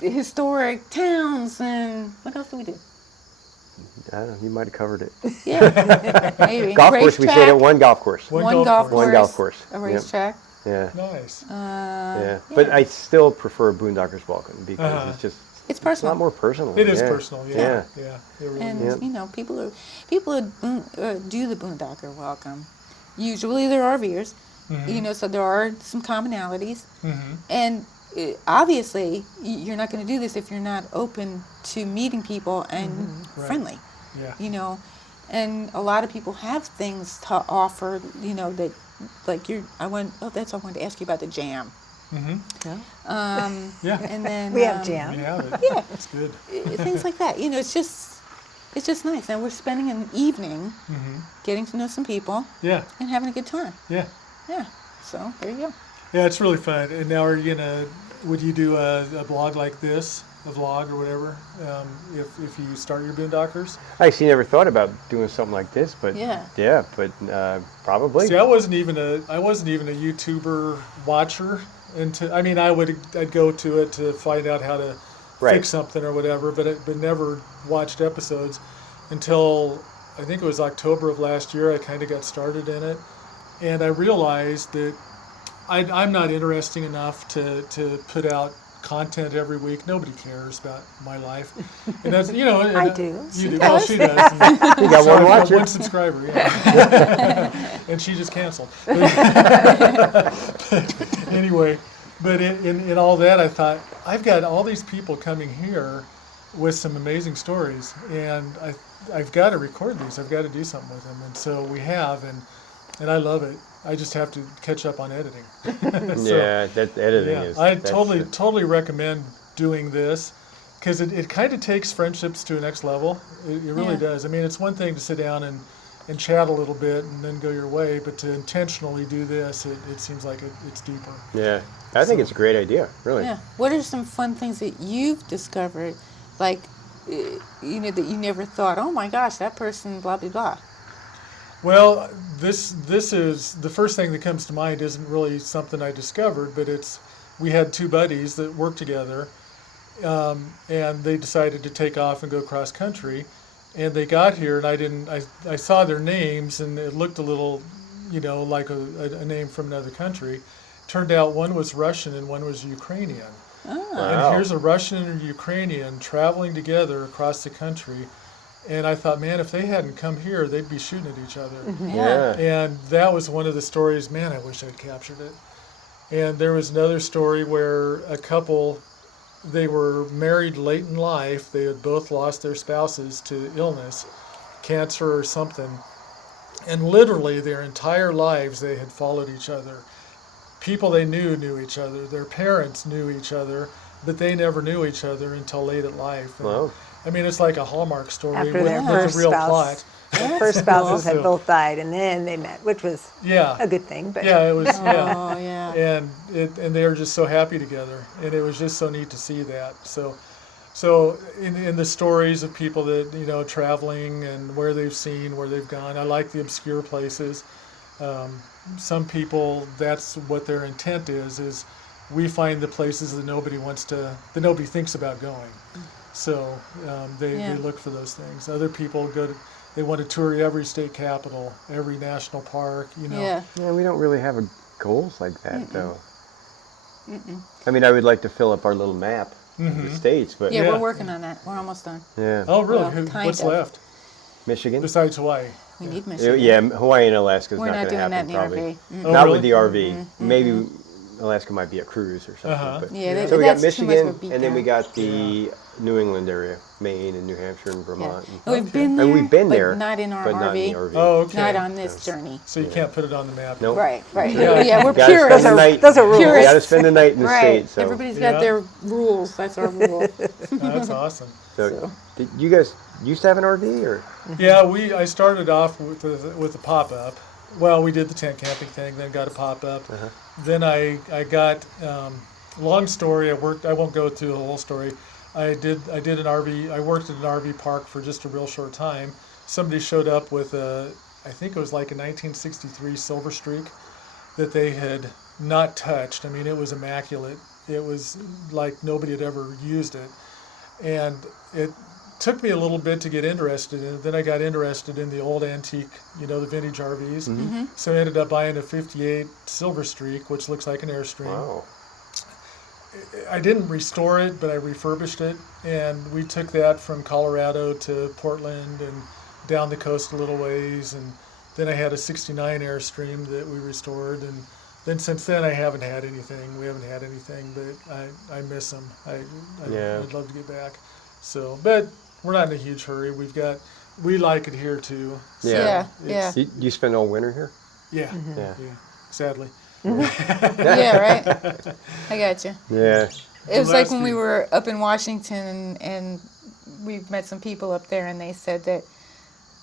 historic towns, and what else do we do? I don't know. You might have covered it. Yeah, maybe. Golf course. We stayed at one golf course. One golf course. A Yep. racetrack. Yeah. Nice. But I still prefer Boondockers Welcome because it's just. It's personal. A lot more personal. It is personal, yeah. It really And is. you know, people do the Boondocker Welcome. Usually they're RVers, you know, so there are some commonalities. And obviously, you're not going to do this if you're not open to meeting people and friendly. Yeah. You know, and a lot of people have things to offer. You know that, like I wanted to ask you about the jam. And then We have jam. We have it. Yeah, It's good. things like that. You know, it's just nice. And we're spending an evening getting to know some people. Yeah. And having a good time. Yeah. Yeah. So there you go. Yeah, it's really fun. And now would you do a blog like this, a vlog or whatever, if you start your Boondockers? I actually never thought about doing something like this, but probably. See, I wasn't even a YouTuber watcher. I'd go to it to find out how to fix something or whatever, but never watched episodes until I think it was October of last year. I kind of got started in it, and I realized that I'm not interesting enough to put out content every week. Nobody cares about my life, and that's I do. You do. Well, she does. You got one watcher. One subscriber, yeah. And she just canceled. Anyway, but in all that, I thought, I've got all these people coming here with some amazing stories, and I've got to record these. I've got to do something with them. And so we have, and I love it. I just have to catch up on editing. That editing is. I totally recommend doing this, because it kind of takes friendships to a next level. It really does. I mean, it's one thing to sit down and chat a little bit and then go your way, but to intentionally do this, it seems like it's deeper. Yeah, I think it's a great idea, really. Yeah. What are some fun things that you've discovered, like, you know, that you never thought, oh my gosh, that person, blah, blah, blah? Well, this is the first thing that comes to mind. Isn't really something I discovered, but we had two buddies that worked together, and they decided to take off and go cross country, and they got here, and I saw their names, and it looked a little, you know, like a name from another country. Turned out one was Russian and one was Ukrainian. Oh. Wow. And here's a Russian and a Ukrainian traveling together across the country. And I thought, man, if they hadn't come here, they'd be shooting at each other. Yeah. And that was one of the stories, man, I wish I'd captured it. And there was another story where a couple, they were married late in life. They had both lost their spouses to illness, cancer or something. And literally their entire lives, they had followed each other. People they knew each other. Their parents knew each other, but they never knew each other until late in life. And, Wow. I mean, it's like a Hallmark story After with their a first real spouse. plot. The first spouses had So- both died, and then they met, which was Yeah. a good thing. But Yeah, it was. Yeah. Oh, yeah. And they were just so happy together, and it was just so neat to see that. So in the stories of people that, you know, traveling and where they've seen, where they've gone, I like the obscure places. Some people, that's what their intent is we find the places that nobody thinks about going. So they look for those things. Other people they want to tour every state capital, every national park, Yeah. Yeah, we don't really have goals like that, though. I mean, I would like to fill up our little map of the states, but... Yeah, we're working on that. We're almost done. Yeah. Oh, really? Well, kind What's of. left? Michigan? Besides Hawaii? We need Michigan. Yeah, Hawaii and Alaska is We're not not going to doing that happen, in the probably. RV. Oh, Not really? with the RV. Maybe Alaska might be a cruise or something. But. Yeah, So we got that's too much of a Michigan, beat and then we down. got the New England area, Maine and New Hampshire and Vermont. Yeah. And, We've been there, and we've been but there, not in our but RV. not in the RV. Oh, okay. Not on this journey. So you can't put it on the map. Nope. Right. Yeah. Yeah, we're Gotta purists. spend the night. Those are rules. You got to Purists. spend the night in the Right. state. So, Everybody's Yeah. got their rules. That's our rule. That's awesome. so did you guys used to have an RV, or? Yeah, I started off with a pop-up. Well, we did the tent camping thing, then got a pop-up. Then I got, long story, I won't go through the whole story. I did an RV, I worked at an RV park for just a real short time. Somebody showed up with I think it was like a 1963 Silver Streak that they had not touched. I mean, it was immaculate. It was like nobody had ever used it. And it took me a little bit to get interested in it. Then I got interested in the old antique, the vintage RVs. So I ended up buying a 58 Silver Streak, which looks like an Airstream. Wow. I didn't restore it, but I refurbished it. And we took that from Colorado to Portland and down the coast a little ways. And then I had a 69 Airstream that we restored. And then since then I haven't had anything. We haven't had anything, but I miss them. I'd love to get back. So, but we're not in a huge hurry. We like it here too. Yeah. You spend all winter here? Yeah. Yeah. Sadly. Yeah, right? I got you. Yeah. It was like when we were up in Washington and we met some people up there and they said that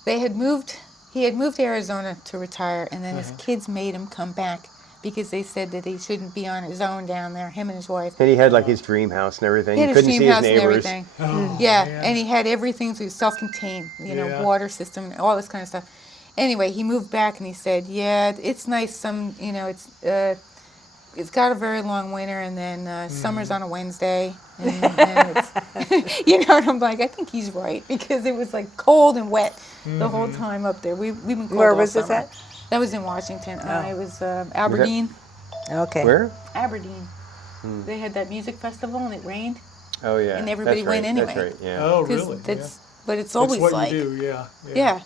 he had moved to Arizona to retire and then his kids made him come back because they said that he shouldn't be on his own down there, him and his wife. And he had like his dream house and everything. He had He his couldn't dream see his house and neighbors. everything. Oh, Yeah, man. and he had everything so he was self-contained, water system, all this kind of stuff. Anyway, he moved back and he said, "Yeah, it's nice. It's got a very long winter, and then summer's on a Wednesday, and it's, and I'm like, I think he's right because it was like cold and wet the whole time up there. We've been cold Where all was this summer. at? That was in Washington. It was Aberdeen. Okay. Where? Aberdeen. They had that music festival and it rained. Oh, yeah. And everybody That's right. went anyway. That's right, yeah. Oh, 'Cause really? That's, But it's That's always what like, you do, yeah. yeah.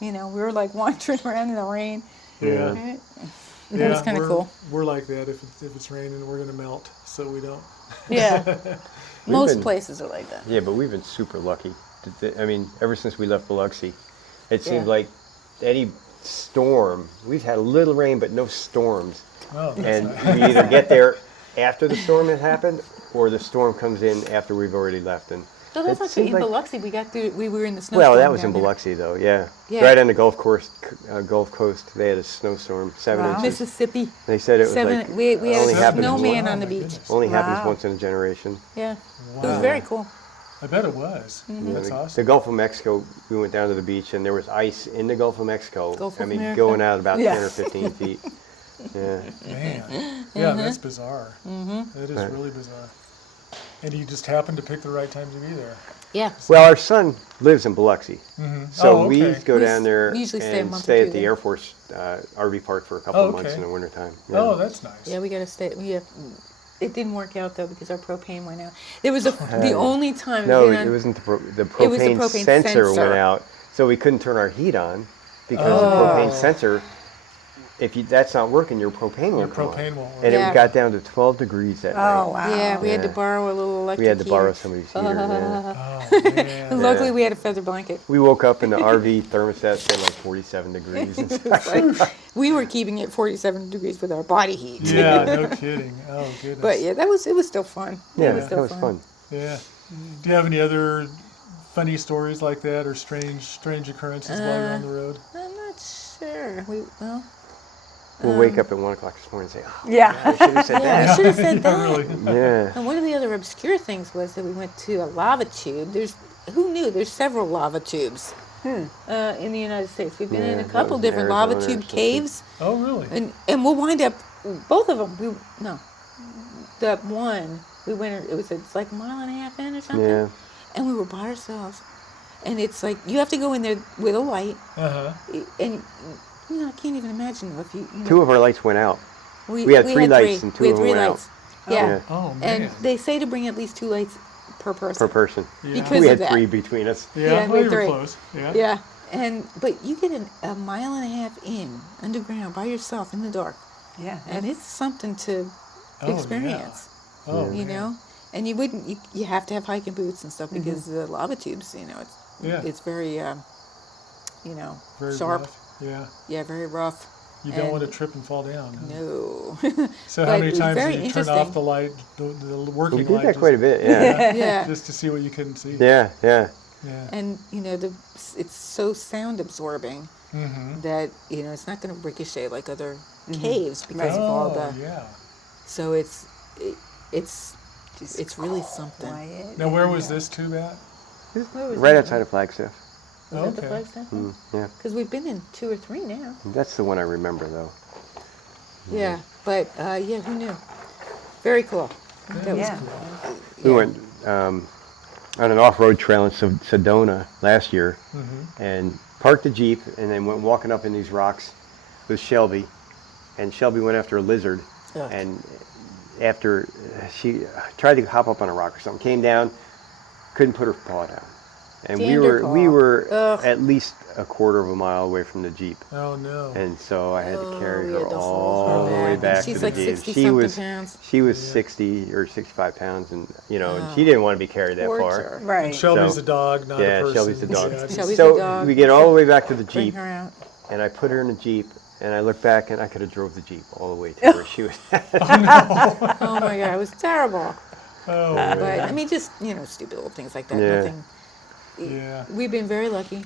We were like wandering around in the rain. Yeah. Right? Yeah, It was kind of cool. We're like that. If it's raining, we're going to melt, so we don't. Yeah. Most been- places are like that. Yeah, but we've been super lucky. I mean, ever since we left Biloxi, it seems Yeah. like any storm, we've had a little rain, but no storms. Oh, that's And nice. we either get there after the storm has happened, or the storm comes in after we've already left. And So that's it like seems in like- Biloxi. We were in the snowstorm. well, that was in down there. Biloxi, though. Yeah, Yeah. right on the Gulf Coast, they had a snowstorm, 7 Wow. inches. Mississippi. They said it was Seven. like We only had a happens snowman once. on the Oh, my beach. goodness. only happens Wow. once in a generation. Yeah. It was Wow. very cool. I bet it was. Mm-hmm. That's The awesome. Gulf of Mexico, we went down to the beach and there was ice in the Gulf of Mexico. Gulf I of mean, America. going out about Yeah. 10 or 15 feet. Yeah. Man. Yeah, that's bizarre. That is Right. really bizarre. And you just happened to pick the right time to be there. Yeah. Well, our son lives in Biloxi. So Oh, we okay. go We down there we usually stay a and month or stay two at the there. Air Force RV park for a couple Oh, of months okay. in the wintertime. Oh, that's nice. Yeah, we got to stay. It didn't work out though because our propane went out. It was the only time. No, we've been it on- wasn't the It was the propane, propane sensor sensor. went out, so we couldn't turn our heat on because the propane sensor, that's not working, your propane Your won't come on. propane won't work. And Yeah. it got down to 12 degrees that night. Oh, wow. Yeah, we had to Yeah. borrow a little electric. We had to borrow heater. somebody's heater. Yeah. Oh, man. Luckily, Yeah. we had a feather blanket. We woke up and the RV thermostat said like 47 degrees. inside. We were keeping it 47 degrees with our body heat. Yeah, no kidding. Oh, goodness. But yeah, it was still fun. Yeah, It was that still was fun. Yeah. Do you have any other funny stories like that or strange occurrences while you're on the road? I'm not sure. We'll wake up at 1 o'clock this morning and say, oh, Yeah. I should have said Yeah, we that. should have said that. Really? Yeah. And one of the other obscure things was that we went to a lava tube. Who knew? There's several lava tubes in the United States. We've been in Yeah, a that couple was in different lava Arizona or tube something. caves, Oh, really? and we'll wind up both of them. The one we went. It's like a mile and a half in or something. Yeah. and we were by ourselves. And it's like, you have to go in there with a light. And, I can't even imagine if you know. 2 of our lights went out. We had 3 lights and 2 of them went out. Yeah. Oh, man. And they say to bring at least 2 lights per person. Yeah. Because we of had that. 3 between us. Yeah, well, we you had were 3. close. Yeah. Yeah. But you get a mile and a half in, underground, by yourself, in the dark. Yeah. And it's something to experience. Oh, you know? And you have to have hiking boots and stuff because the lava tubes, it's very, very sharp. rough. Yeah. Yeah, very rough. You don't want to trip and fall down. Huh? No. So how many times did you turn off the light, the working light? We did that quite a bit, yeah. Yeah. Just to see what you couldn't see. Yeah. And, it's so sound absorbing that, it's not going to ricochet like other caves because of all the... So it's really something. Quiet. Now, where was this tube at? Right outside of Flagstaff. Is that the Flagstaff? Yeah. Because we've been in 2 or 3 now. That's the one I remember, though. Yeah, but who knew? Very cool. That was cool. We went on an off-road trail in Sedona last year and parked the Jeep and then went walking up in these rocks with Shelby. And Shelby went after a lizard. And after she tried to hop up on a rock or something, came down, couldn't put her paw down. And we were at least a quarter of a mile away from the Jeep. Oh no! And so I had to carry her all the way back to the like Jeep. 60-something pounds. She was 60 or 65 pounds, and and she didn't want to be carried that far. Right. And Shelby's a dog, not a person. Yeah, Shelby's the dog. Shelby's so the dog. we get all the way back to the Bring Jeep, her out. and I put her in the Jeep, and I look back, and I could have drove the Jeep all the way to where she was at. Oh my God, it was terrible. Oh, But I mean, just stupid little things like that. Yeah. Nothing. yeah. We've been very lucky.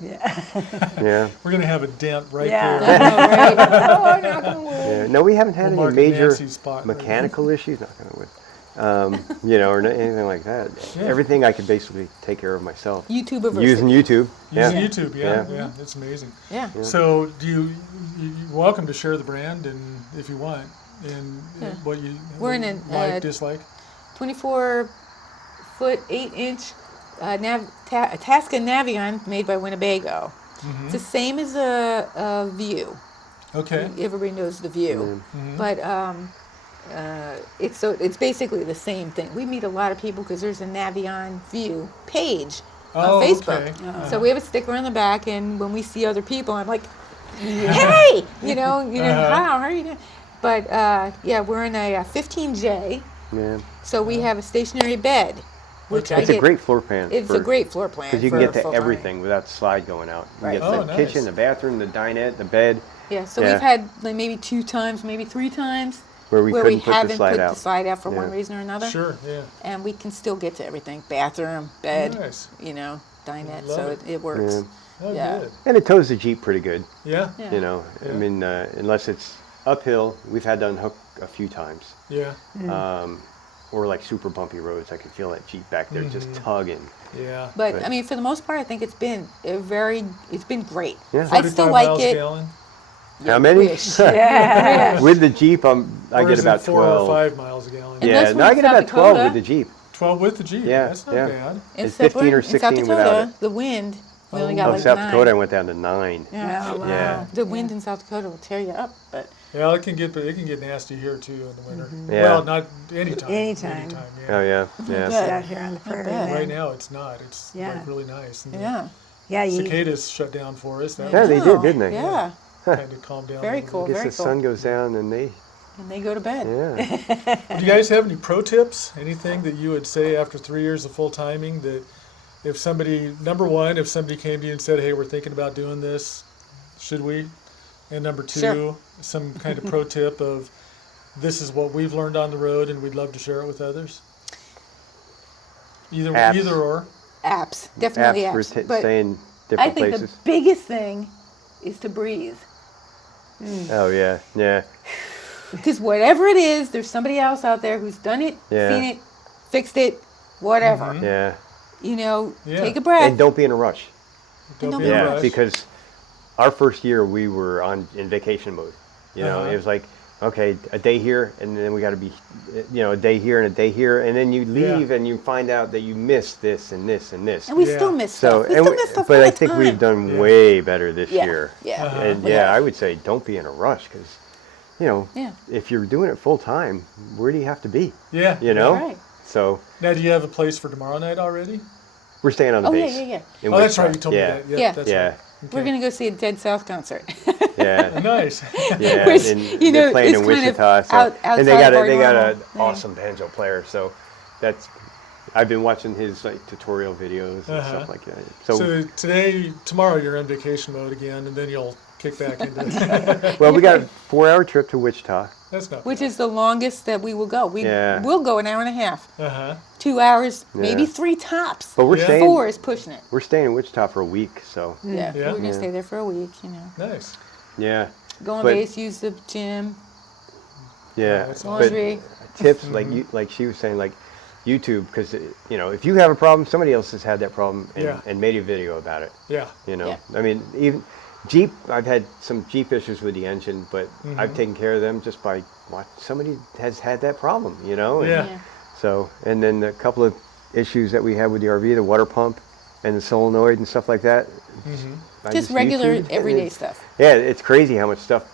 Yeah. We're gonna have a dent right Yeah. there. I know, right? Yeah. No, we haven't had We'll any mark major Nancy's spot right mechanical issues, not gonna wood, or anything like that. Yeah. Everything I could basically take care of myself. YouTuber Using YouTube. Using Yeah. YouTube, yeah, it's amazing. Yeah. So, you're welcome to share the brand, and if you want, and what you We're in a dislike. 24-foot, 8-inch Tasca Navion made by Winnebago. It's the same as a View. Okay. Everybody knows the View, but it's basically the same thing. We meet a lot of people because there's a Navion View page on Facebook. Okay. So we have a sticker on the back, and when we see other people, I'm like, "Hey, how are you doing?" But we're in a 15J. Yeah. So we have a stationary bed, which Okay. It's a great floor plan. It's a great floor plan because you can get to for everything without the slide going out. You Right. get Oh, the nice. kitchen, the bathroom, the dinette, the bed. Yeah, so Yeah. we've had like maybe 2 times, maybe 3 times Where we couldn't put the haven't slide put out. the slide out for Yeah. one reason or another. Sure. Yeah. And we can still get to everything: bathroom, bed, Nice. dinette. Love So it. it works. Yeah. Oh, Yeah. good. And it tows the Jeep pretty good. Yeah. Yeah. I mean, unless it's uphill, we've had to unhook a few times. Yeah. Or like super bumpy roads, I could feel that Jeep back there just tugging. Yeah. But Right. I mean, for the most part, I think it's been it's been great. Yeah. I still like miles a it. gallon? How many? Wish. Yeah. With the Jeep, I Or get is it about 4 12. or 5 miles a gallon? And Yeah, that's no, when I get South about 12 Dakota- with the Jeep. 12 with the Jeep. Yeah, That's not yeah. bad. In It's 15 or in South 16 without Dakota, it. the wind, we only got Oh, like South 9. Dakota, I went down to 9. Yeah. Oh, wow. Yeah. The wind in South Dakota will tear you up, but Yeah, it can get nasty here too in the winter. Yeah. Well, not anytime. Anytime. Oh, yeah. Yeah. Good. Out here on the prairie. bad. Right then. now it's not. It's Yeah. like really nice. And the yeah. Yeah, you. cicadas shut down for us. That Yeah, was they did, didn't they? Yeah. kind of calmed down. Very a little cool. I guess Very the cool. sun goes down and they, And they go to bed. yeah. bit. Do you guys have any pro tips? Anything that you would say after 3 years of full timing that if somebody, number one, if somebody came to you and said, "Hey, we're thinking about doing this, should we?" And number two, Sure. some kind of pro tip of this is what we've learned on the road and we'd love to share it with others. Apps. Either or. Apps, definitely Apps for apps. But staying I different think places. the biggest thing is to breathe. Oh, yeah. Yeah. Because whatever it is, there's somebody else out there who's done it, Yeah. seen it, fixed it, whatever. Yeah. Yeah. Take a breath. And don't be in a rush. Don't don't be be in a Yeah, rush. because our first year we were in vacation mode. You know, Uh-huh. it was like okay, a day here, and then we got to be, a day here and a day here, and then you leave and you find out that you missed this and this and this. And we still miss stuff. We and still miss stuff but all I the think time. we've done way better this year. Yeah. And I would say don't be in a rush because, if you're doing it full time, where do you have to be? Yeah. Right. So now, do you have a place for tomorrow night already? we're staying on the base. Yeah. in Oh, that's Wichita. right. You told me that. Yeah. That's Yeah. right. Okay. We're gonna go see a Dead South concert. Yeah. Nice. Yeah, Which, and you know, they're playing it's in kind of Wichita, so outside and they got of our they got normal an thing. awesome banjo player. So that's I've been watching his tutorial videos and stuff like that. So tomorrow you're in vacation mode again, and then you'll kick back into it. Well, we got a 4-hour trip to Wichita. That's not. Which is the longest that we will go. We'll go an hour and a half. 2 hours, maybe Yeah. 3 tops. But we're staying. 4 is pushing it. We're staying in Wichita for a week, so Yeah. Yeah. We're gonna stay there for a week. Nice. yeah, Go on But- base, use the gym, yeah. that's But laundry. tips like she was saying, like YouTube, because if you have a problem, somebody else has had that problem and made a video about it. Yeah. Yeah. I mean, even Jeep, I've had some Jeep issues with the engine, but I've taken care of them just by somebody has had that problem, and Yeah. so, and then a couple of issues that we had with the RV, the water pump and the solenoid and stuff like that. I Just regular YouTubed, everyday and stuff. Yeah, it's crazy how much stuff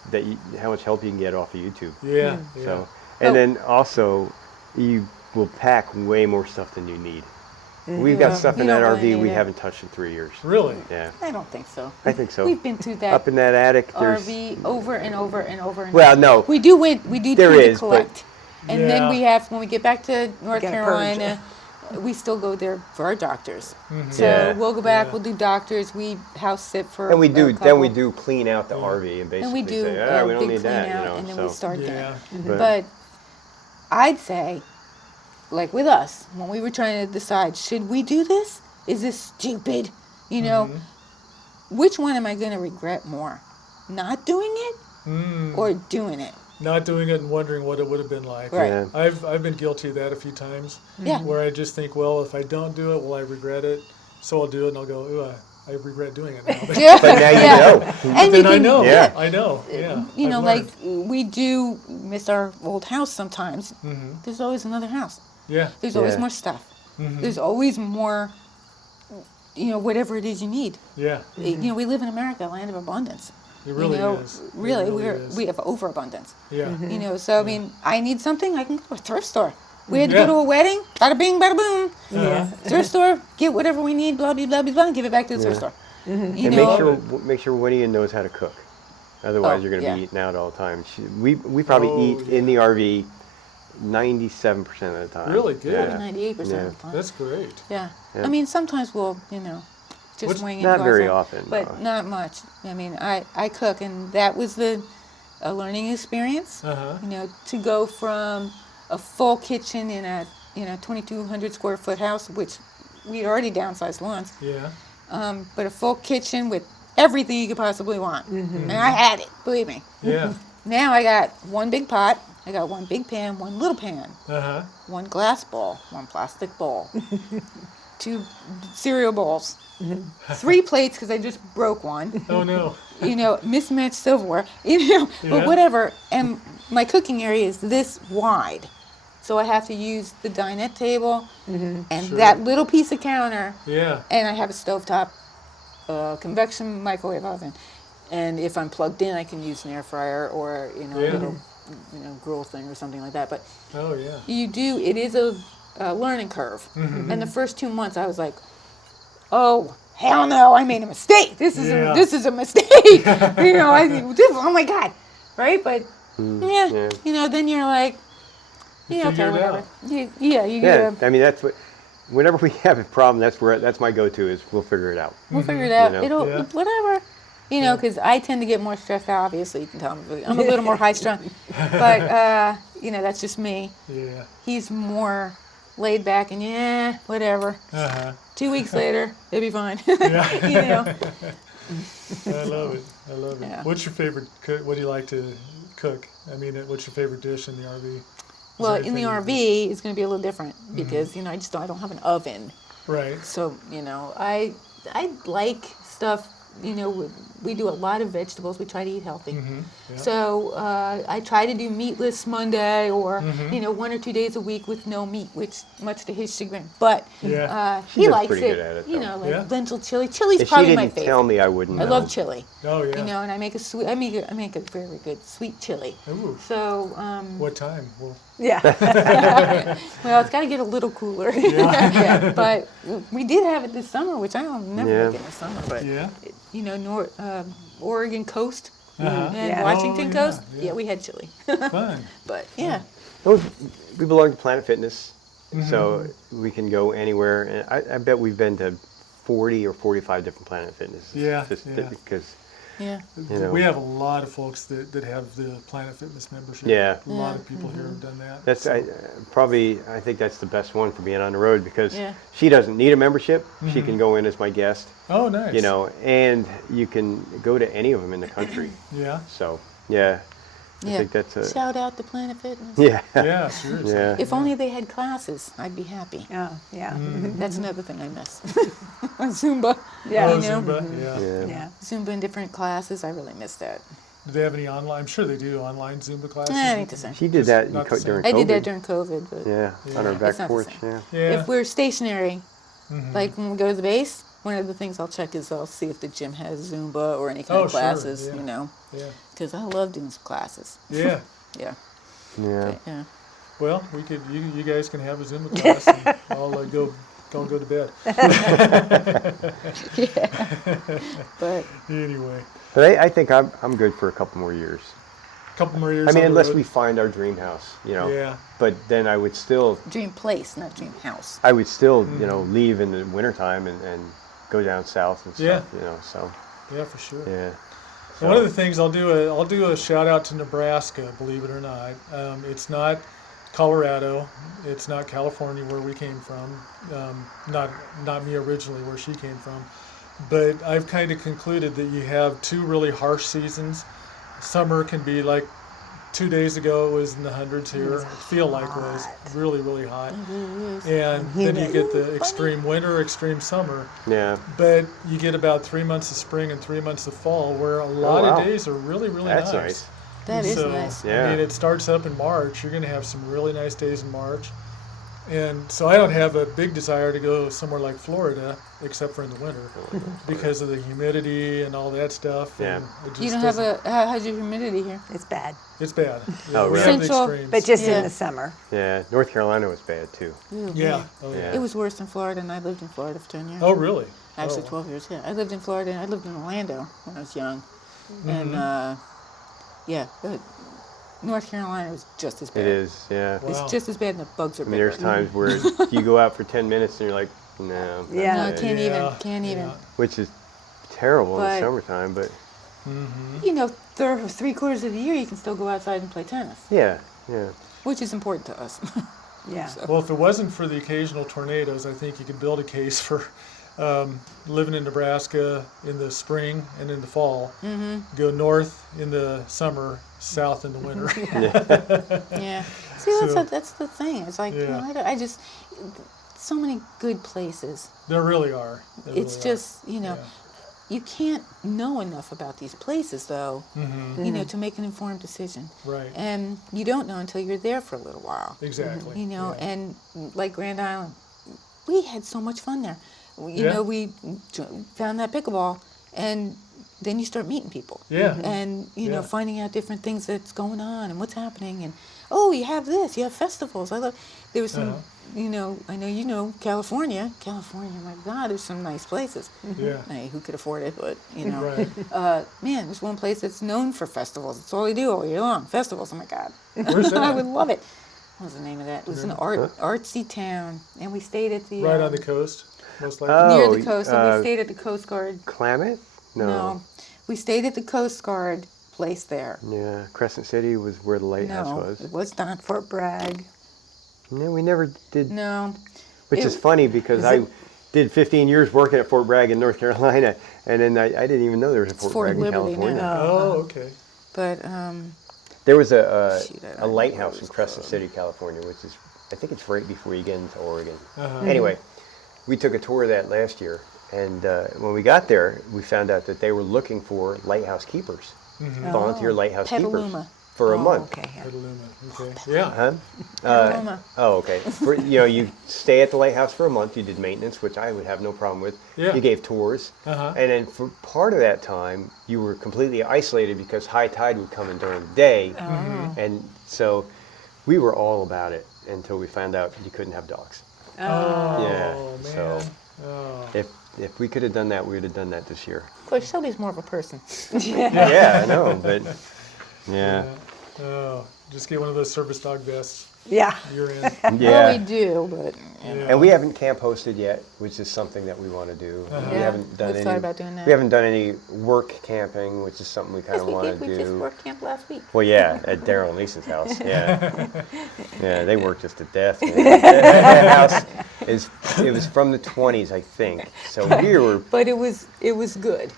how much help you can get off of YouTube. Yeah. So, and then also, you will pack way more stuff than you need. We've got stuff You in that don't RV really we need it. haven't touched in 3 years. Really? Yeah, I don't think so. I think so. We've been through that Up in that attic, there's RV over and over and over and well, over. no, We do tend There to is, but- collect. And then Yeah. we have, when we get back to North Gotta Carolina, we still go there for our doctors. So Yeah. we'll go back, Yeah. we'll do doctors, we house sit for and we a do then couple. we do clean out the RV and basically And we do say, a we don't big need clean that, out, and then so. we start again. Yeah. But I'd say, like with us, when we were trying to decide, should we do this? Is this stupid? Which one am I going to regret more? Not doing it or doing it? Not doing it and wondering what it would have been like. Right. Yeah. I've been guilty of that a few times. Yeah. Where I just think, well, if I don't do it, will I regret it? So I'll do it, and I'll go, ooh, I regret doing it now. But now you know. And you Then I can, know. Yeah. I know. Yeah. you know, I've like learned. we do miss our old house sometimes. There's always another house. Yeah. There's always Yeah. more stuff. There's always more, whatever it is you need. Yeah. We live in America, land of abundance. It really you know, is. It Really, is. we have overabundance. Yeah. So I mean, I need something, I can go to a thrift store. We had to go to a wedding, bada bing, bada boom. Yeah. Thrift store, get whatever we need, blah blah blah blah, and give it back to the thrift store. And know, make sure Winnie knows how to cook. Otherwise, you're going to be eating out all the time. We probably eat in the RV 97% of the time. Really good. Yeah. 98% of the time. That's great. Yeah. Yeah. I mean, sometimes we'll, just What's- wing it. Not go very outside, often, But no. not much. I mean, I cook, and that was a learning experience. To go from a full kitchen in a 2,200 square foot house, which we'd already downsized once, Yeah. but a full kitchen with everything you could possibly want. And I had it, believe me. Yeah. Now I got one big pot, I got one big pan, one little pan, one glass bowl, one plastic bowl, 2 cereal bowls, 3 plates because I just broke one, Oh no. mismatched silverware, Yeah. but whatever. And my cooking area is this wide. So I have to use the dinette table and that little piece of counter, Yeah. and I have a stovetop, convection microwave oven. And if I'm plugged in, I can use an air fryer or, a little grill thing or something like that. But Oh yeah. it is a learning curve. And the first 2 months I was like, oh, hell no, I made a mistake. This is a mistake. I think, oh my God. Right? But then you're like, okay, figure it whatever. out. You Yeah, gotta, I mean, that's what. Whenever we have a problem, that's my go-to is we'll figure it out. we'll figure it out. You know? It'll, Yeah. whatever. Because I tend to get more stressed out. Obviously, you can tell I'm a little more high strung. But, that's just me. Yeah. He's more laid back and whatever. 2 weeks later, it'll be fine. Yeah. I love it. I love it. Yeah. What's your favorite? What do you like to cook? I mean, what's your favorite dish in the RV? Is Well, there in the anything RV, it's going to be a little different because, I don't have an oven. Right. So, I like stuff, with we do a lot of vegetables. We try to eat healthy. Yeah. So I try to do meatless Monday, or 1 or 2 days a week with no meat, which much to his chagrin. But Yeah. She he does likes pretty it. good at it, You though. know, like Yeah. lentil chili. Chili's If she probably my didn't favorite. tell me, I wouldn't I know. love chili. Oh, yeah. You know, and I make a very good sweet chili. Ooh. So What time? Well, Yeah. well, it's got to get a little cooler. Yeah. But we did have it this summer, which I don't never Yeah. make it in the summer. But yeah. you know, Oregon coast and Yeah. Washington Oh, yeah, coast. yeah. Yeah, we had chili. Fun. But yeah, We belong to Planet Fitness, Mm-hmm. so we can go anywhere. And I bet we've been to 40 or 45 different Planet Fitnesses. Yeah, Just yeah. because, yeah. you know. We have a lot of folks that have the Planet Fitness membership. Yeah. A lot of people here have done that. That's I think that's the best one for being on the road, because Yeah. she doesn't need a membership. She can go in as my guest, Oh, nice. you know, and you can go to any of them in the country. Yeah. So, yeah. I Yeah. think that's a, Shout out to Planet Fitness. yeah. Yeah, seriously. Yeah. If only they had classes, I'd be happy. Oh, yeah. That's another thing I miss. Zumba. Yeah. Oh, You know? Zumba. Yeah. Yeah. Yeah. Zumba in different classes. I really miss that. Do they have any online? I'm sure they do online Zumba classes. I ain't the same. She did that Not the same. during I COVID. did that during COVID, but Yeah, on her Yeah. back It's not the porch, same. yeah. Yeah. if we're stationary, Mhm. like when we go to the base, one of the things I'll check is I'll see if the gym has Zumba or any kind Oh, of sure, classes, yeah. you know, Yeah. because I love doing some classes. Yeah. Yeah, Yeah. but, yeah. Well, we could. You guys can have a Zumba class, and I'll go to bed. But Anyway, But I think I'm good for a couple more years. a couple more years. I mean, on the unless road. we find our dream house, you know. Yeah. But then I would still, dream place, not dream house. you know, leave in the wintertime and go down south and stuff, Yeah. you know. So, Yeah, for sure. yeah. And one of the things I'll do a shout out to Nebraska, believe it or not. It's not Colorado, it's not California where we came from. Not me originally where she came from, but I've kind of concluded that you have two really harsh seasons. Summer can be like 2 days ago it was in the hundreds here. It feel like it was really, really hot. And then you get the extreme winter, extreme summer. Yeah. But you get about 3 months of spring and 3 months of fall, where a lot wow. of days are really, really That's nice. nice. That is So, nice. Yeah. I mean, it starts up in March. You're going to have some really nice days in March. And so I don't have a big desire to go somewhere like Florida, except for in the winter, because of the humidity and all that stuff. Yeah. And it just You don't have doesn't- how's your humidity here? It's bad. It's bad. Oh, we really? have the Central- extremes. But just Yeah. in the summer. Yeah. North Carolina was bad too. Ooh, yeah. man. Oh, Yeah. yeah. It was worse than Florida, and I lived in Florida for 10 years. Oh, really? Actually, Oh. 12 years, yeah. I lived in Florida, and I lived in Orlando when I was young. Mm-hmm. And, yeah, but North Carolina was just as bad. It is, yeah. Wow. It's just as bad, and the bugs are I mean, bigger. there's times where you go out for 10 minutes and you're like, no. that's Yeah. No, it. can't Yeah, even. yeah. Which is terrible in But- the summertime, but You know, 3/4 of the year you can still go outside and play tennis, yeah, yeah. which is important to us. Yeah. Well, if it wasn't for the occasional tornadoes, I think you could build a case for living in Nebraska in the spring and in the fall. Mm-hmm. Go north in the summer, south in the winter. Yeah. See, So- that's the thing. It's like, you Yeah. know, I just, so many good places. There really are. There It's really are. just, you know, Yeah. you can't know enough about these places, though, Mhm. you know, to make an informed decision. Right. And you don't know until you're there for a little while. Exactly. You know, Yeah. and like Grand Island, we had so much fun there. You Yeah. know, we found that pickleball, and then you start meeting people. Yeah. And, you know, Yeah. finding out different things that's going on and what's happening. And, oh, you have this, you have festivals. I love, there was some, you know, I know you know California. California, my God, there's some nice places. Yeah. Hey, who could afford it, but, you know. Right. Man, there's one place that's known for festivals. That's all they do all year long. Festivals, oh my God. Where's that? I would love it. What was the name of that? It was an artsy town, and we stayed at the Right on the coast, most likely. Oh, near the coast, and we stayed at the Coast Guard. Klamath? No. We stayed at the Coast Guard place there. Yeah, Crescent City was where the lighthouse No, was. it was not. Fort Bragg. No, we never did. No, Which It- is funny because I did 15 years working at Fort Bragg in North Carolina, and then I didn't even know there was a Fort Fort Bragg in Liberty California. now. Oh, okay. but There was a Shoot, I don't a know what lighthouse it in was Crescent called. City, California, which is, I think it's right before you get into Oregon. Uh-huh. Anyway, we took a tour of that last year, And when we got there, we found out that they were looking for lighthouse keepers, volunteer lighthouse Petaluma. keepers, for a month. Okay. Yeah. Petaluma. Okay. Yeah. Huh? Petaluma. Oh, okay. For, you stay at the lighthouse for a month. You did maintenance, which I would have no problem with. Yeah. You gave tours, and then for part of that time, you were completely isolated because high tide would come in during the day, and so we were all about it until we found out you couldn't have dogs. Oh, Yeah. man. So if we could have done that, we would have done that this year. Of course, Shelby's more of a person. Yeah, I know, but yeah. Oh, just get one of those service dog vests. Yeah. You're in. Well, Yeah. we do, but And we haven't camp hosted yet, which is something that we want to do. We Yeah, haven't done we've any. thought about doing that. We haven't done any work camping, which is something we kind yes, of we want did. to We just do. worked camp last week. Well, yeah, at Daryl and Lisa's house. Yeah, yeah, they work just to death. Man. That house it was from the 20s, I think. So we were. But it was good.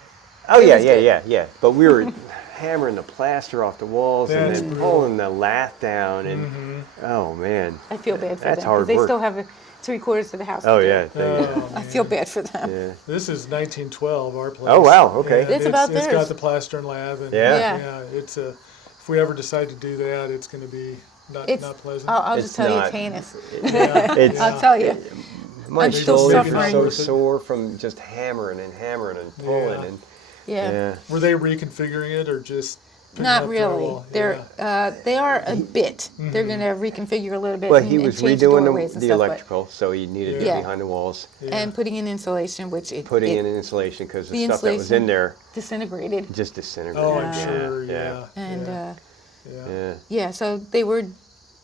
Oh It yeah, was yeah, good. yeah. But we were hammering the plaster off the walls That's and then brutal. pulling the lath down, and oh man. I feel bad for That's them hard they work. still have 3/4 of the house. Oh to do. yeah. Oh, I feel bad for them. Yeah. this is 1912, our place. Oh wow. Okay. And It's about It's theirs. got the plaster and lath. And Yeah. Yeah. It's a. If we ever decide to do that, it's going to be not pleasant. I'll It's just tell you, not. it's heinous. Yeah, It's- I'll tell you. My I'm still shoulders are suffering. so sore from just hammering and pulling Yeah. and Yeah. Were they reconfiguring it or just? putting Not up really. drywall? They are a bit. They're going to reconfigure a little bit. Well, and, he and was change redoing doorways and the stuff, but- electrical, so he needed to Yeah. get behind the walls, and putting in insulation, which putting in an insulation because the the stuff that was in insulation there disintegrated. just disintegrated. Oh, I'm Yeah. sure. Yeah. Yeah. And Yeah. Yeah. so they were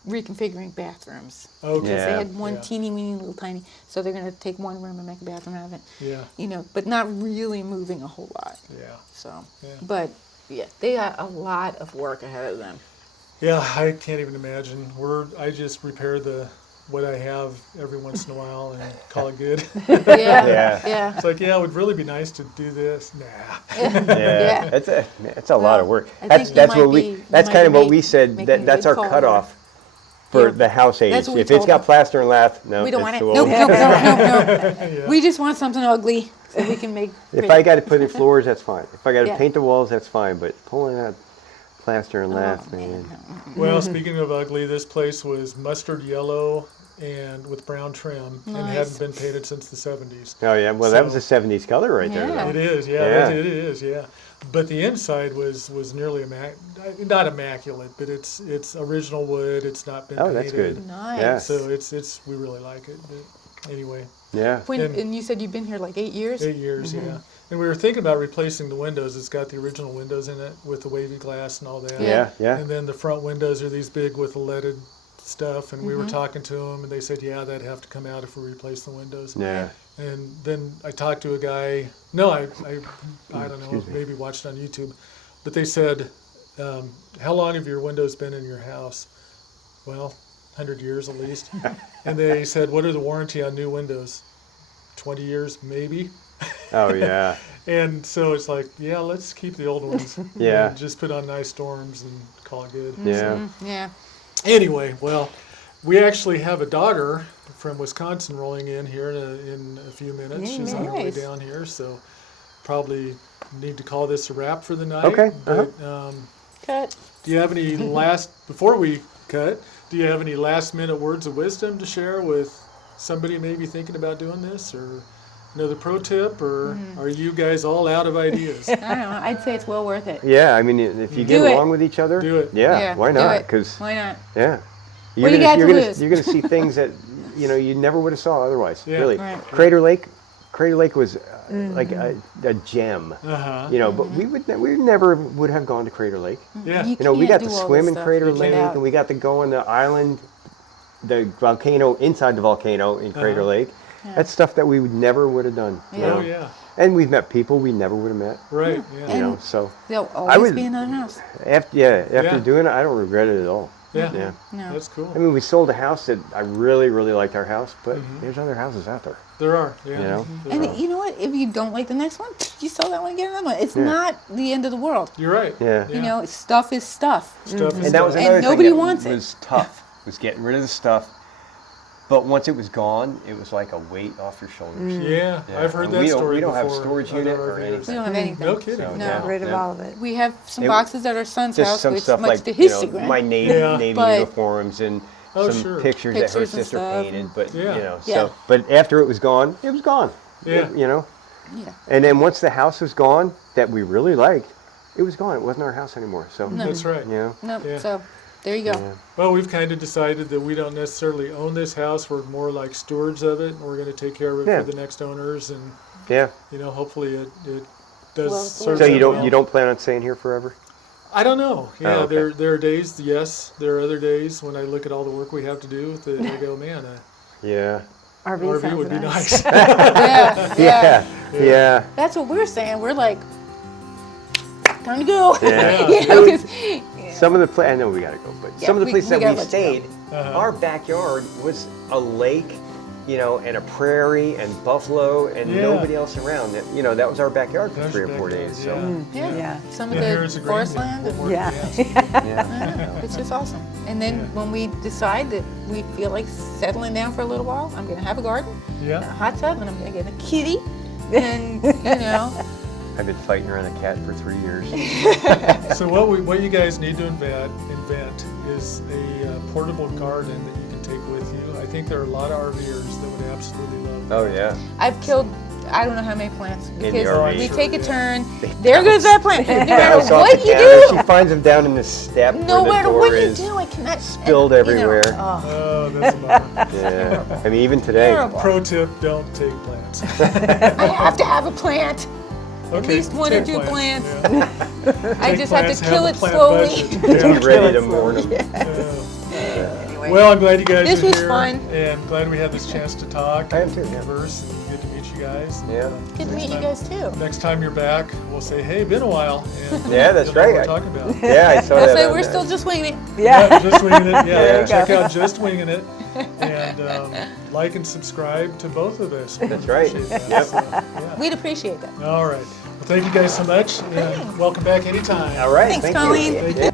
reconfiguring bathrooms. Okay. Because they Yeah. had one Yeah. teeny weeny little tiny, so they're going to take one room and make a bathroom out of it. Yeah. But not really moving a whole lot. Yeah. So, Yeah. but yeah, they got a lot of work ahead of them. Yeah, I can't even imagine. I just repair what I have every once in a while and call it good. Yeah, Yeah. It's like, yeah, it would really be nice to do this. Nah. Yeah, it's a lot of work. I That's think you that's might what be- you that's might kind of be what we said. making a That's good our call cutoff for Yeah. the house age. That's what we If it's told got them. plaster and lath, no, We don't it's want it. too Nope, old. nope, nope, nope. Yeah. We just want something ugly so we can make. If pretty. I got to put in floors, that's fine. If I got to Yeah. paint the walls, that's fine. But pulling out plaster and lath, Oh, man. Well, speaking of ugly, this place was mustard yellow and with brown trim and Nice. hadn't been painted since the 70s. Oh yeah, well that was So- a '70s color right there. Yeah. Though. It is, yeah, Yeah. it is, yeah. But the inside was nearly not immaculate, but it's original wood. It's not been Oh, painted. that's good. Nice. Yeah. So it's we really like it. But anyway, Yeah. And you said you've been here like 8 years? 8 years, yeah. And we were thinking about replacing the windows. It's got the original windows in it with the wavy glass and all that. Yeah. Yeah. And then the front windows are these big with the leaded stuff. And we Mm-hmm. were talking to them, and they said, yeah, that'd have to come out if we replace the windows. Yeah. And then I talked to a guy. No, I don't know. Excuse me. Maybe watched on YouTube, but they said, "How long have your windows been in your house?" Well, 100 years at least. And they said, "What are the warranty on new windows?" 20 years, maybe. Oh yeah. And so it's like, yeah, let's keep the old ones. Yeah. And just put on nice storms and call it good. Yeah. Yeah. Anyway, well, we actually have a daughter from Wisconsin rolling in here in a few minutes. She's on her way Nice. down here, so probably need to call this a wrap for the night. Okay, But Cut. do you have any before we cut, do you have any last minute words of wisdom to share with somebody maybe thinking about doing this, or another pro tip, or are you guys all out of ideas? I don't know. I'd say it's well worth it. Yeah. I mean, if you get Do it. along with each other, Do it. Yeah. Why do not? it. Because Why not? yeah. What do you got to lose? You're gonna see things that you never would have saw otherwise. Yeah. Really. Right. Crater Lake was like a gem. Uh-huh. But we never would have gone to Crater Lake. Yeah. You We can't got do to all swim this in stuff Crater Lake, without- and we got to go on the island, the volcano inside the volcano in Crater Lake. That's stuff that we would have done. you Yeah. know? Oh yeah. And we've met people we never would have met. Right. Yeah. You know, so There'll always would- be another house. after Yeah. doing it, I don't regret it at all. Yeah. Yeah. No. That's cool. I mean, we sold a house that I really, really liked our house, but there's other houses out there. There are. Yeah. You know? There And are. you know what? If you don't like the next one, you sell that one and get another one. It's Yeah. not the end of the world. You're right. Yeah. You know, stuff is stuff. Stuff is And that was stuff. another And nobody thing that wants it. was tough, was getting rid of the stuff. But once it was gone, it was like a weight off your shoulders. Yeah, I've heard And that story We don't have before, storage other unit or RVers. anything. We don't have anything. No kidding. So, No. Got rid of all of it. We have some It- boxes at our son's Just house, some which stuff much like to his chagrin. my Navy Yeah. uniforms and some sure. pictures that her Pictures and sister stuff. painted. But Yeah. Yeah. so but after it was gone, it was gone. Yeah. You know. Yeah. And then once the house was gone, that we really liked, it was gone. It wasn't our house anymore. So That's right. you know. Nope. Yeah. So there you go. Yeah. Well, we've kind of decided that we don't necessarily own this house. We're more like stewards of it, and we're going to take care of it Yeah. for the next owners. And Yeah. hopefully it does Well, serve So them you don't well. plan on staying here forever? I don't know. Yeah, Oh, okay. there are days. Yes, there are other days when I look at all the work we have to do that I go, man, Yeah. RV RV sounds would be nice. nice. Yeah. Yeah. That's what we're saying. We're like, time to go. Yeah. You know, 'cause- Some of the I know we gotta go, but Yeah, some of the we places that gotta we let you stayed, Uh-huh. our backyard was a lake, and a prairie and buffalo and Yeah. nobody else around. That was our backyard for That's 3 or 4 backyard, days. So yeah. Yeah. Some of And here the it's a forest grain land. bin. And, What more Yeah. can you ask? yeah. it's just awesome. And then Yeah. when we decide that we feel like settling down for a little while, I'm going to have a garden, a Yeah. hot tub, and I'm going to get a kitty. And, I've been fighting around a cat for 3 years. So what you guys need to invent is a portable garden that you can take with you. I think there are a lot of RVers that would absolutely love that. Oh yeah. I've killed I don't know how many plants the because RV. we take a turn. They There goes that plant. No matter Bounce off what the you counter. do, She finds them down in the step no where matter the what door you is. do, I cannot spilled and, everywhere. Oh, that's a bummer. Yeah. I mean, even today. Terrible. Pro tip: don't take plants. I have to have a plant. Okay, least one or take two plants. Yeah. I Take just have plants, to kill a it plant slowly. budget. Be Yeah. ready to mourn them. Yeah. Well, I'm glad you guys This are was here, fun. and glad we had this chance to talk. I am too, and yeah. converse, and good to meet you guys. And, Yeah. Good to meet you next guys too. time- Next time you're back, we'll say, "Hey, been a while." And Yeah, that's you'll know what right. we're talking about. Yeah, I saw That's that. why on we're there. still just winging it. Yeah, just winging it. Yeah, There you check go. out Just Winging It, and like and subscribe to both of us. That's right. Appreciate that. Yep. So, yeah. We'd appreciate that. All right. Well, thank you guys so much, and welcome back anytime. All right. Thanks, thank Colleen. you. Thank you.